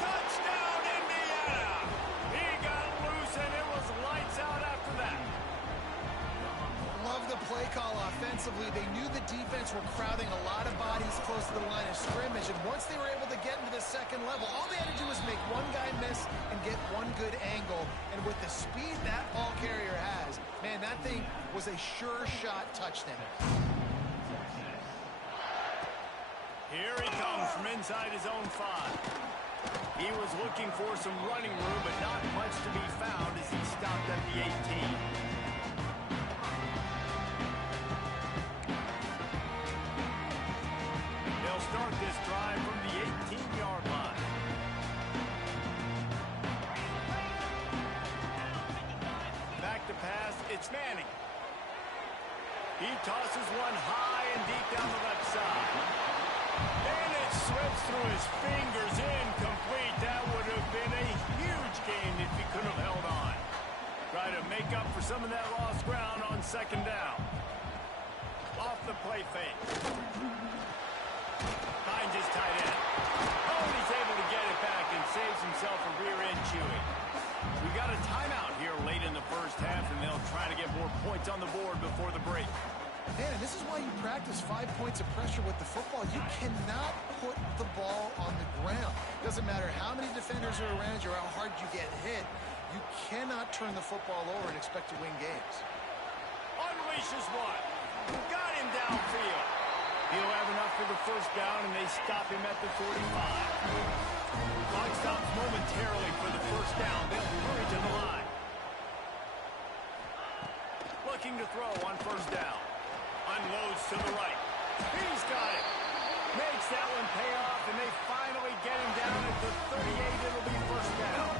Touchdown, Indiana. He got loose, and it was lights out after that. Love the play call offensively. They knew the defense were crowding a lot of bodies close to the line of scrimmage, and once they were able to get into the 2nd level, all they had to do was make one guy miss and get one good angle. And with the speed that ball carrier has, man, that thing was a sure shot touchdown. Here he comes from inside his own 5. He was looking for some running room, but not much to be found as he stopped at the 18. They'll start this drive from the 18-yard line. Back to pass, it's Manning. He tosses one high and deep down the left side. And it slips through his fingers, incomplete. That would have been a huge gain if he could have held on. Try to make up for some of that lost ground on 2nd down. Off the play fake. Finds his tight end. Oh, and he's able to get it back and saves himself a rear end chewing. We got a timeout here late in the 1st half, and they'll try to get more points on the board before the break. Man, this is why you practice 5 points of pressure with the football. You cannot put the ball on the ground. Doesn't matter how many defenders are around you or how hard you get hit. You cannot turn the football over and expect to win games. Unleashes one. Got him downfield. He'll have enough for the first down, and they stop him at the 45. Clock stops momentarily for the first down. They'll hurry to the line. Looking to throw on first down. Unloads to the right. He's got it. Makes that one pay off, and they finally get him down at the 38. It'll be first down.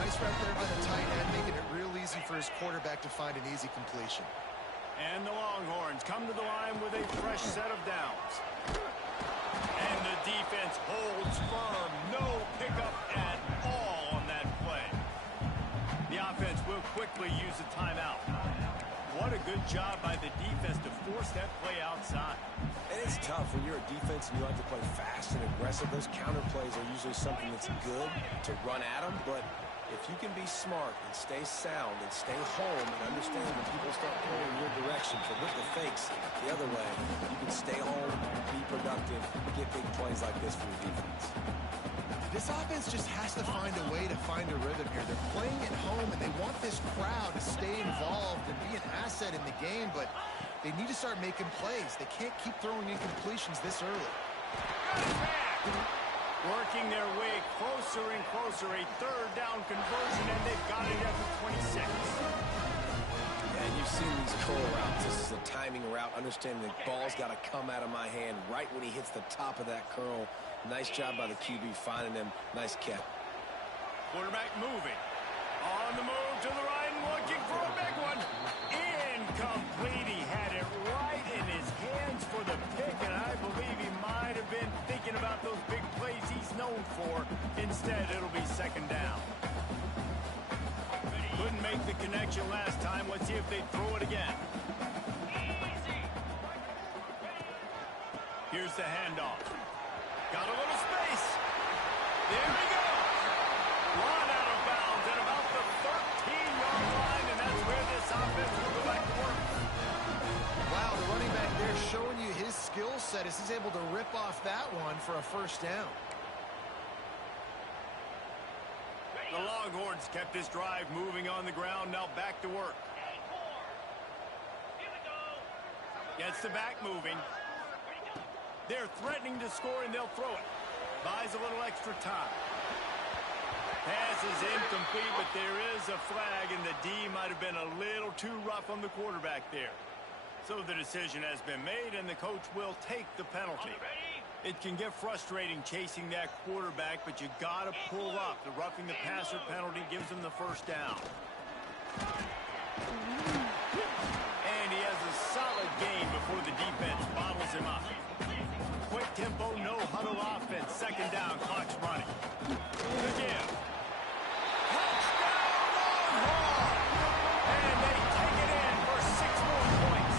Nice route there by the tight end, making it real easy for his quarterback to find an easy completion. And the Longhorns come to the line with a fresh set of downs. And the defense holds firm. No pickup at all on that play. The offense will quickly use a timeout. What a good job by the defense to force that play outside. And it's tough when you're a defense and you like to play fast and aggressive. Those counter plays are usually something that's good to run at them, but if you can be smart and stay sound and stay home and understand when people start going in your direction, forget the fakes the other way, you can stay home, be productive, get big plays like this for your defense. This offense just has to find a way to find a rhythm here. They're playing at home, and they want this crowd to stay involved and be an asset in the game, but they need to start making plays. They can't keep throwing incompletions this early. Working their way closer and closer, a third down conversion, and they've got it at the 26. And you've seen these curl routes. This is a timing route. Understanding the ball's got to come out of my hand right when he hits the top of that curl. Nice job by the QB finding him. Nice catch. Quarterback moving. On the move to the right and looking for a big one. Incomplete. He had it right in his hands for the pick, and I believe he might have been thinking about those big plays he's known for. Instead, it'll be second down. Couldn't make the connection last time. Let's see if they throw it again. Here's the handoff. Got a little space. There we go. Run out of bounds at about the 13-yard line, and that's where this offense will go back to work. Wow, the running back there showing you his skill set as he's able to rip off that one for a first down. The Longhorns kept this drive moving on the ground. Now back to work. Gets the back moving. They're threatening to score, and they'll throw it. Buys a little extra time. Pass is incomplete, but there is a flag, and the D might have been a little too rough on the quarterback there. So the decision has been made, and the coach will take the penalty. It can get frustrating chasing that quarterback, but you got to pull up. The roughing the passer penalty gives him the first down. And he has a solid gain before the defense bottles him up. Quick tempo, no huddle offense. Second down, clock's running. The give. Touchdown, Longhorns! And they take it in for 6 more points.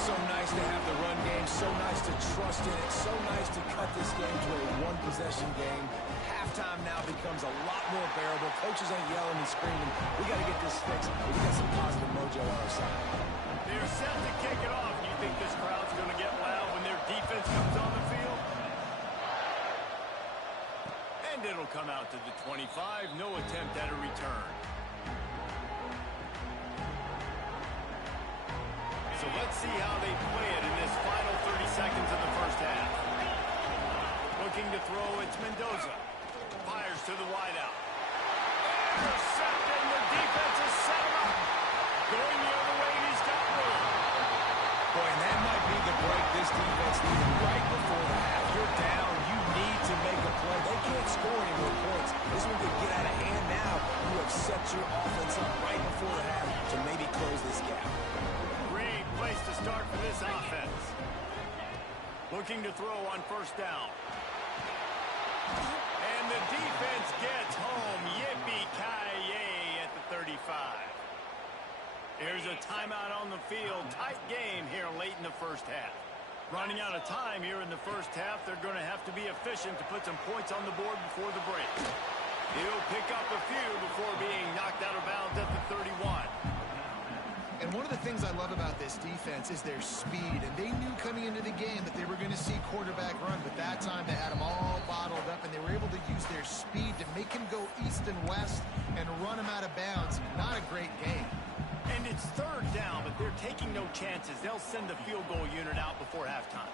So nice to have the run game. So nice to trust in it. So nice to cut this game to a one-possession game. Halftime now becomes a lot more bearable. Coaches ain't yelling and screaming. We got to get this fixed. We got some positive mojo on our side. They're set to kick it off. Do you think this crowd's going to get loud when their defense comes on the field? And it'll come out to the 25. No attempt at a return. So let's see how they play it in this final 30 seconds of the first half. Looking to throw, it's Mendoza. Fires to the wideout. Intercepted, the defense has set him up. Going the other way, and he's got room. Boy, and that might be the break this defense needed right before the half. You're down. You need to make a play. They can't score any more points. This one could get out of hand now. You have set your offense up right before the half to maybe close this gap. Great place to start for this offense. Looking to throw on first down. And the defense gets home. Yippee-ki-yay at the 35. Here's a timeout on the field. Tight game here late in the first half. Running out of time here in the first half. They're going to have to be efficient to put some points on the board before the break. He'll pick up a few before being knocked out of bounds at the 31. And one of the things I love about this defense is their speed. And they knew coming into the game that they were going to see quarterback run. But that time they had them all bottled up, and they were able to use their speed to make him go east and west and run him out of bounds. Not a great game. And it's third down, but they're taking no chances. They'll send the field goal unit out before halftime.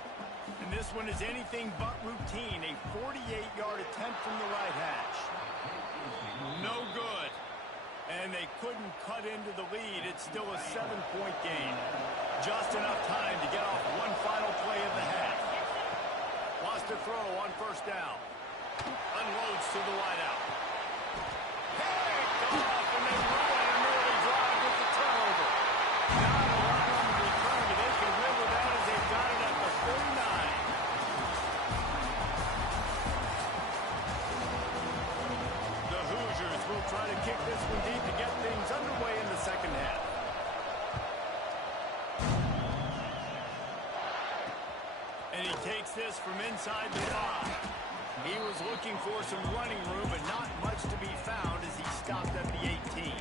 And this one is anything but routine. A 48-yard attempt from the right hash. No good. And they couldn't cut into the lead. It's still a 7-point game. Just enough time to get off one final play of the half. Lost a throw on first down. Unloads to the wideout. Picked off, and they ruin an early drive with the turnover. Not a lot on the return, but they can live with that as they've got it at the 49. The Hoosiers will try to kick this one deep to get things underway in the second half. And he takes this from inside the 5. He was looking for some running room, but not much to be found as he stopped at the 18.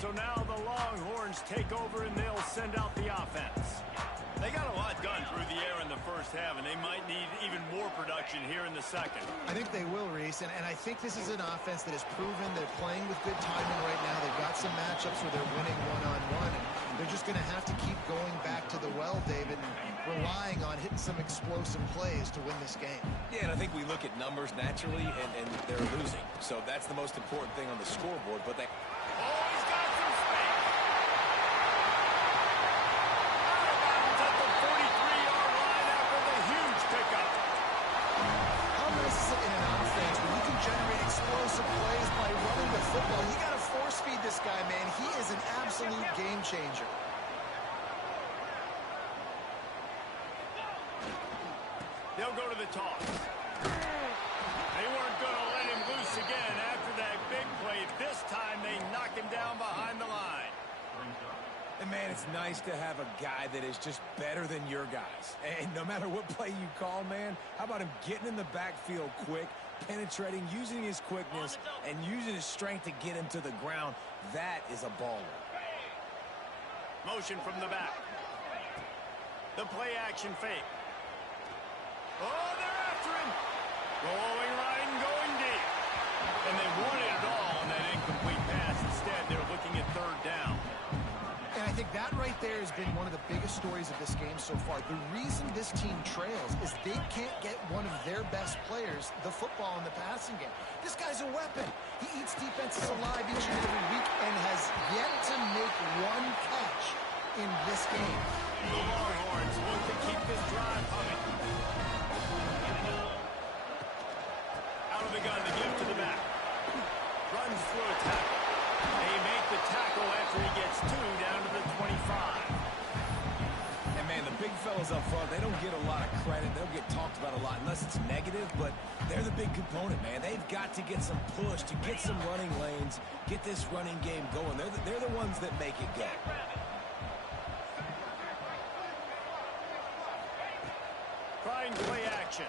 So now the Longhorns take over and they'll send out the offense. They got a lot done through the air in the first half, and they might need even more production here in the second. I think they will, Reese, and I think this is an offense that has proven they're playing with good timing right now. They've got some matchups where they're winning one-on-one, and they're just going to have to keep going back to the well, David, and relying on hitting some explosive plays to win this game. Yeah, and I think we look at numbers naturally, and they're losing. So that's the most important thing on the scoreboard, but they... Oh, he's got some space. Out of bounds at the 43-yard line after the huge pickup. How nice is it in an offense when you can generate explosive plays by running the football? You got to force feed this guy, man. He is an absolute game changer. They'll go to the toss. They weren't going to let him loose again after that big play. This time they knock him down behind the line. And, man, it's nice to have a guy that is just better than your guys. And no matter what play you call, man, how about him getting in the backfield quick, penetrating, using his quickness, and using his strength to get him to the ground? That is a baller. Motion from the back. The play-action fake. Oh, they're after him. Going right and going deep. And they wanted it all on that incomplete pass. Instead, they're looking at third down. And I think that right there has been one of the biggest stories of this game so far. The reason this team trails is they can't get one of their best players the football in the passing game. This guy's a weapon. He eats defenses alive each and every week and has yet to make one catch in this game. The Longhorns look to keep this drive humming. Out of the gun to give to the back. Runs through a tackle. They make the tackle after he gets 2 down to the 25. And, man, the big fellas up front, they don't get a lot of credit. They don't get talked about a lot unless it's negative, but they're the big component, man. They've got to get some push to get some running lanes, get this running game going. They're the ones that make it go. Trying play action.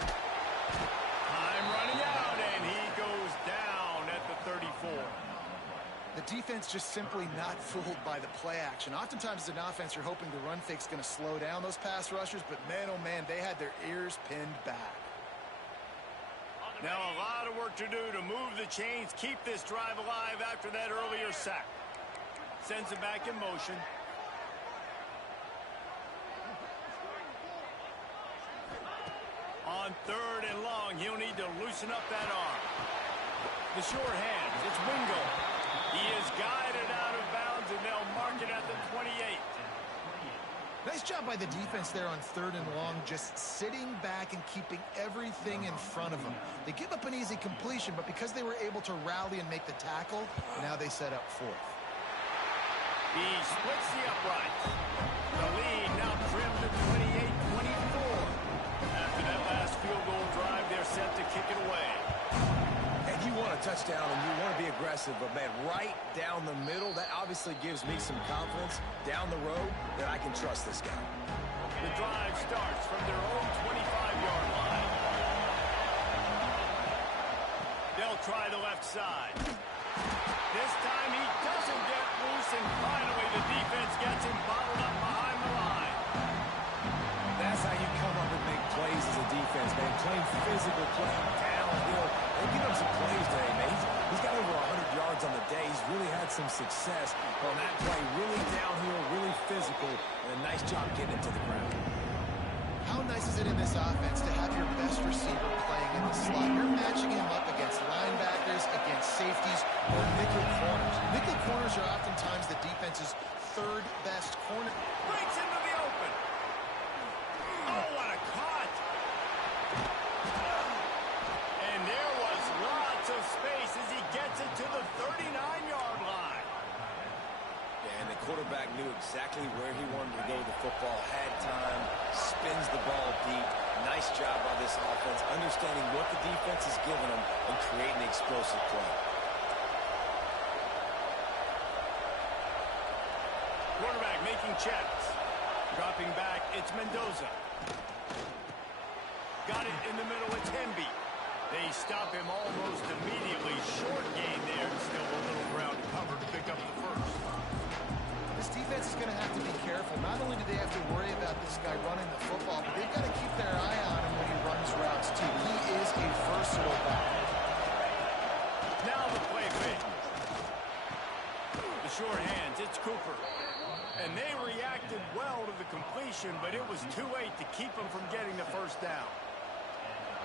Time running out, and he goes down at the 34. The defense just simply not fooled by the play action. Oftentimes as an offense, you're hoping the run fake's going to slow down those pass rushers, but man, oh man, they had their ears pinned back. Now a lot of work to do to move the chains, keep this drive alive after that earlier sack. Sends it back in motion. On third and long, he'll need to loosen up that arm. The short hands, it's Wingo. He is guided out of bounds, and they'll mark it at the 28. Nice job by the defense there on third and long, just sitting back and keeping everything in front of them. They give up an easy completion, but because they were able to rally and make the tackle, now they set up fourth. He splits the uprights. The lead now trimmed to 28-24. After that last field goal drive, they're set to kick it away. And you want a touchdown and you want to be aggressive, but, man, right down the middle, that obviously gives me some confidence down the road that I can trust this guy. The drive starts from their own 25-yard line. They'll try the left side. This time he doesn't get loose, and finally the defense gets him bottled up behind the line. That's how you plays as a defense, man. Playing physical play downhill. They give him some plays today, man. He's got over 100 yards on the day. He's really had some success on that play. Really downhill, really physical, and a nice job getting him to the ground. How nice is it in this offense to have your best receiver playing in the slot? You're matching him up against linebackers, against safeties, or nickel corners. Nickel corners are oftentimes the defense's third best corner. Breaks into the open. Oh, what a cut. And there was lots of space as he gets it to the 39-yard line. Yeah, and the quarterback knew exactly where he wanted to go with the football, had time, spins the ball deep. Nice job by this offense, understanding what the defense is giving them and creating the explosive play. Quarterback making checks. Dropping back, it's Mendoza. Got it in the middle, it's Hemby. They stop him almost immediately. Short gain there. Still a little ground to cover to pick up the first. This defense is going to have to be careful. Not only do they have to worry about this guy running the football, but they've got to keep their eye on him when he runs routes, too. He is a versatile back. Now the play fake. The short hands, it's Cooper. And they reacted well to the completion, but it was too late to keep them from getting the first down.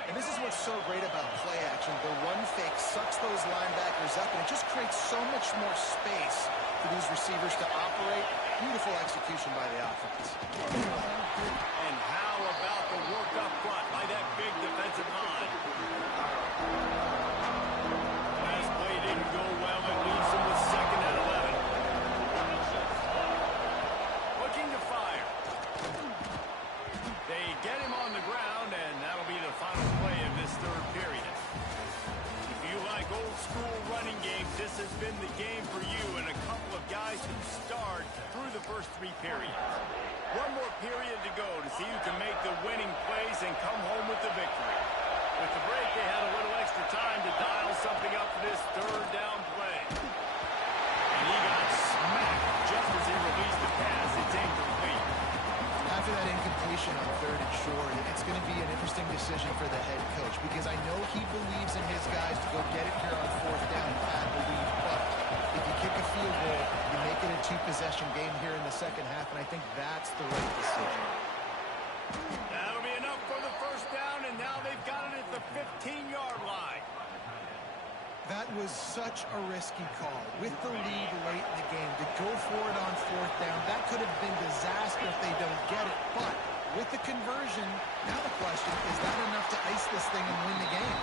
And this is what's so great about play action. The run fake sucks those linebackers up, and it just creates so much more space for these receivers to operate. Beautiful execution by the offense. And how about the work up front by that big defensive line? Last play didn't go well and leaves them with 2nd and 11. Looking to fire. They get him on the ground, and that'll be the final play of this third period. If you like old school running games, this has been the game for you and a couple of guys who starred through the first 3 periods. One more period to go to see who can make the winning plays and come home with the victory. With the break, they had a little extra time to dial something up for this third down play. And he got smacked just as he released the pass. It's incomplete. After that incompletion on 3rd and short, it's going to be an interesting decision for the head coach because I know he believes in his guys to go get it here on 4th down and pad the lead. But if you kick a field goal, you make it a 2-possession game here in the second half, and I think that's the right decision. That'll be enough for the first down, and now they've got it at the 15-yard line. That was such a risky call. With the lead late in the game, to go for it on 4th down, that could have been disaster if they don't get it. But with the conversion, now the question, is that enough to ice this thing and win the game?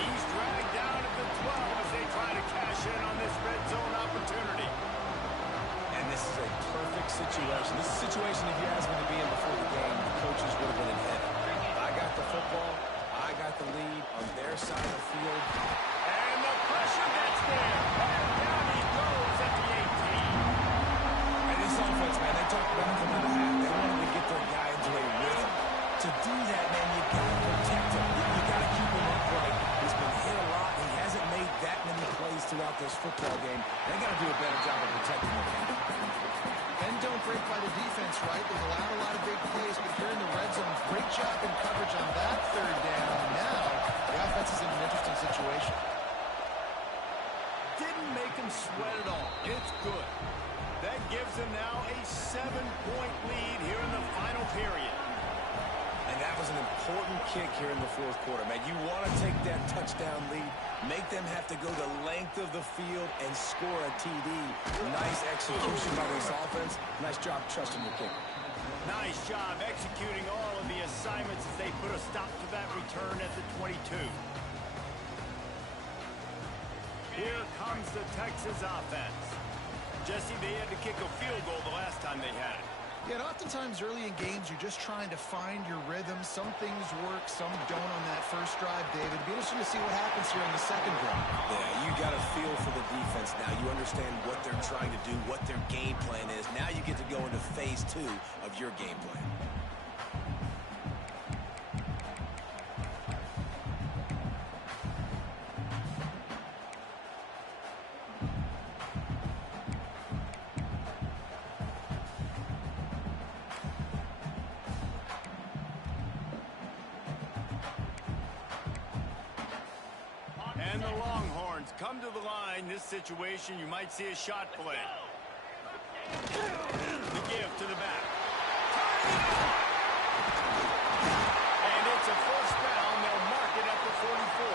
He's dragged down at the 12 as they try to cash in on this red zone opportunity. And this is a perfect situation. This is a situation, if you asked me to be in before the game, the coaches would have been in heaven. I got the football. I got the lead on their side of the field. And the pressure gets there. And down he goes at the 18. And this offense, man, they talked about coming out of half. They wanted to get their guy into a rhythm. To do that, man, you got to protect him. You got to keep him upright. He's been hit a lot. He hasn't made that many plays throughout this football game. They got to do a better job of protecting him. And don't break by the defense, right? They've allowed a lot of big plays, but here in the red zone, great job in coverage on that 3rd down. And now the offense is in an interesting situation. Didn't make him sweat at all. It's good. That gives them now a 7-point lead here in the final period. And that was an important kick here in the 4th quarter, man. You want to take that touchdown lead, make them have to go the length of the field and score a TD. Nice execution by this offense. Nice job trusting your kicker. Nice job executing all of the assignments as they put a stop to that return at the 22. Here comes the Texas offense. Jesse, they had to kick a field goal the last time they had it. Yeah, and oftentimes early in games, you're just trying to find your rhythm. Some things work, some don't on that first drive, David. It'd be interesting to see what happens here in the second drive. Yeah, you got a feel for the defense now. You understand what they're trying to do, what their game plan is. Now you get to go into phase 2 of your game plan. And the Longhorns come to the line. This situation, you might see a shot play. The give to the back. And it's a first down. They'll mark it at the 44.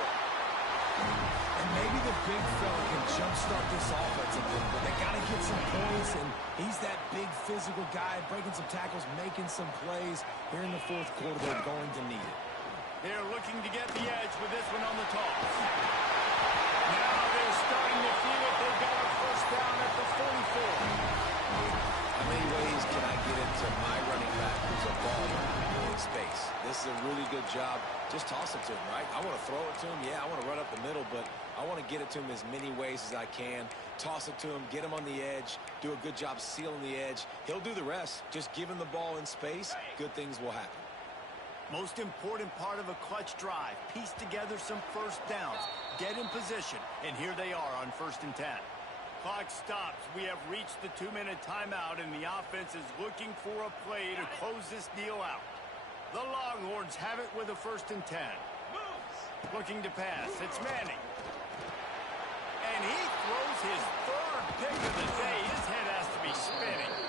And maybe the big fella can jumpstart this offense a bit, but they got to get some points, and he's that big physical guy, breaking some tackles, making some plays. Here in the fourth quarter, they're going to need it. They're looking to get the edge with this one on the toss. Now they're starting to feel it. They've got a first down at the 44. How many ways can I get into my running back who's a baller in space? This is a really good job. Just toss it to him, right? I want to throw it to him. Yeah, I want to run up the middle, but I want to get it to him as many ways as I can. Toss it to him, get him on the edge, do a good job sealing the edge. He'll do the rest. Just give him the ball in space, good things will happen. Most important part of a clutch drive. Piece together some first downs. Get in position. And here they are on 1st and 10. Clock stops. We have reached the 2-minute timeout, and the offense is looking for a play to close this deal out. The Longhorns have it with a 1st and 10. Looking to pass. It's Manning. And he throws his 3rd pick of the day. His head has to be spinning.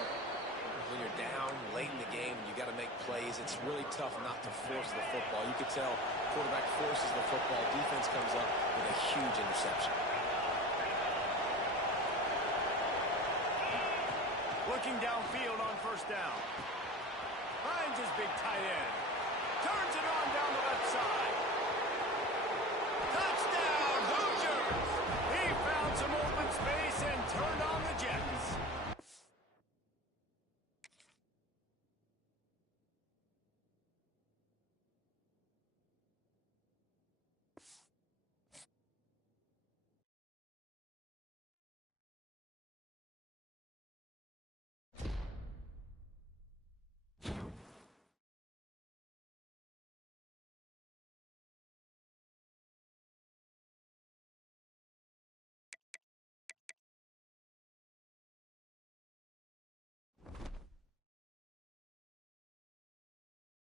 When you're down late in the game and you got to make plays, it's really tough not to force the football. You can tell quarterback forces the football. Defense comes up with a huge interception. Looking downfield on 1st down. Finds his big tight end. Turns it on down the left side. Touchdown!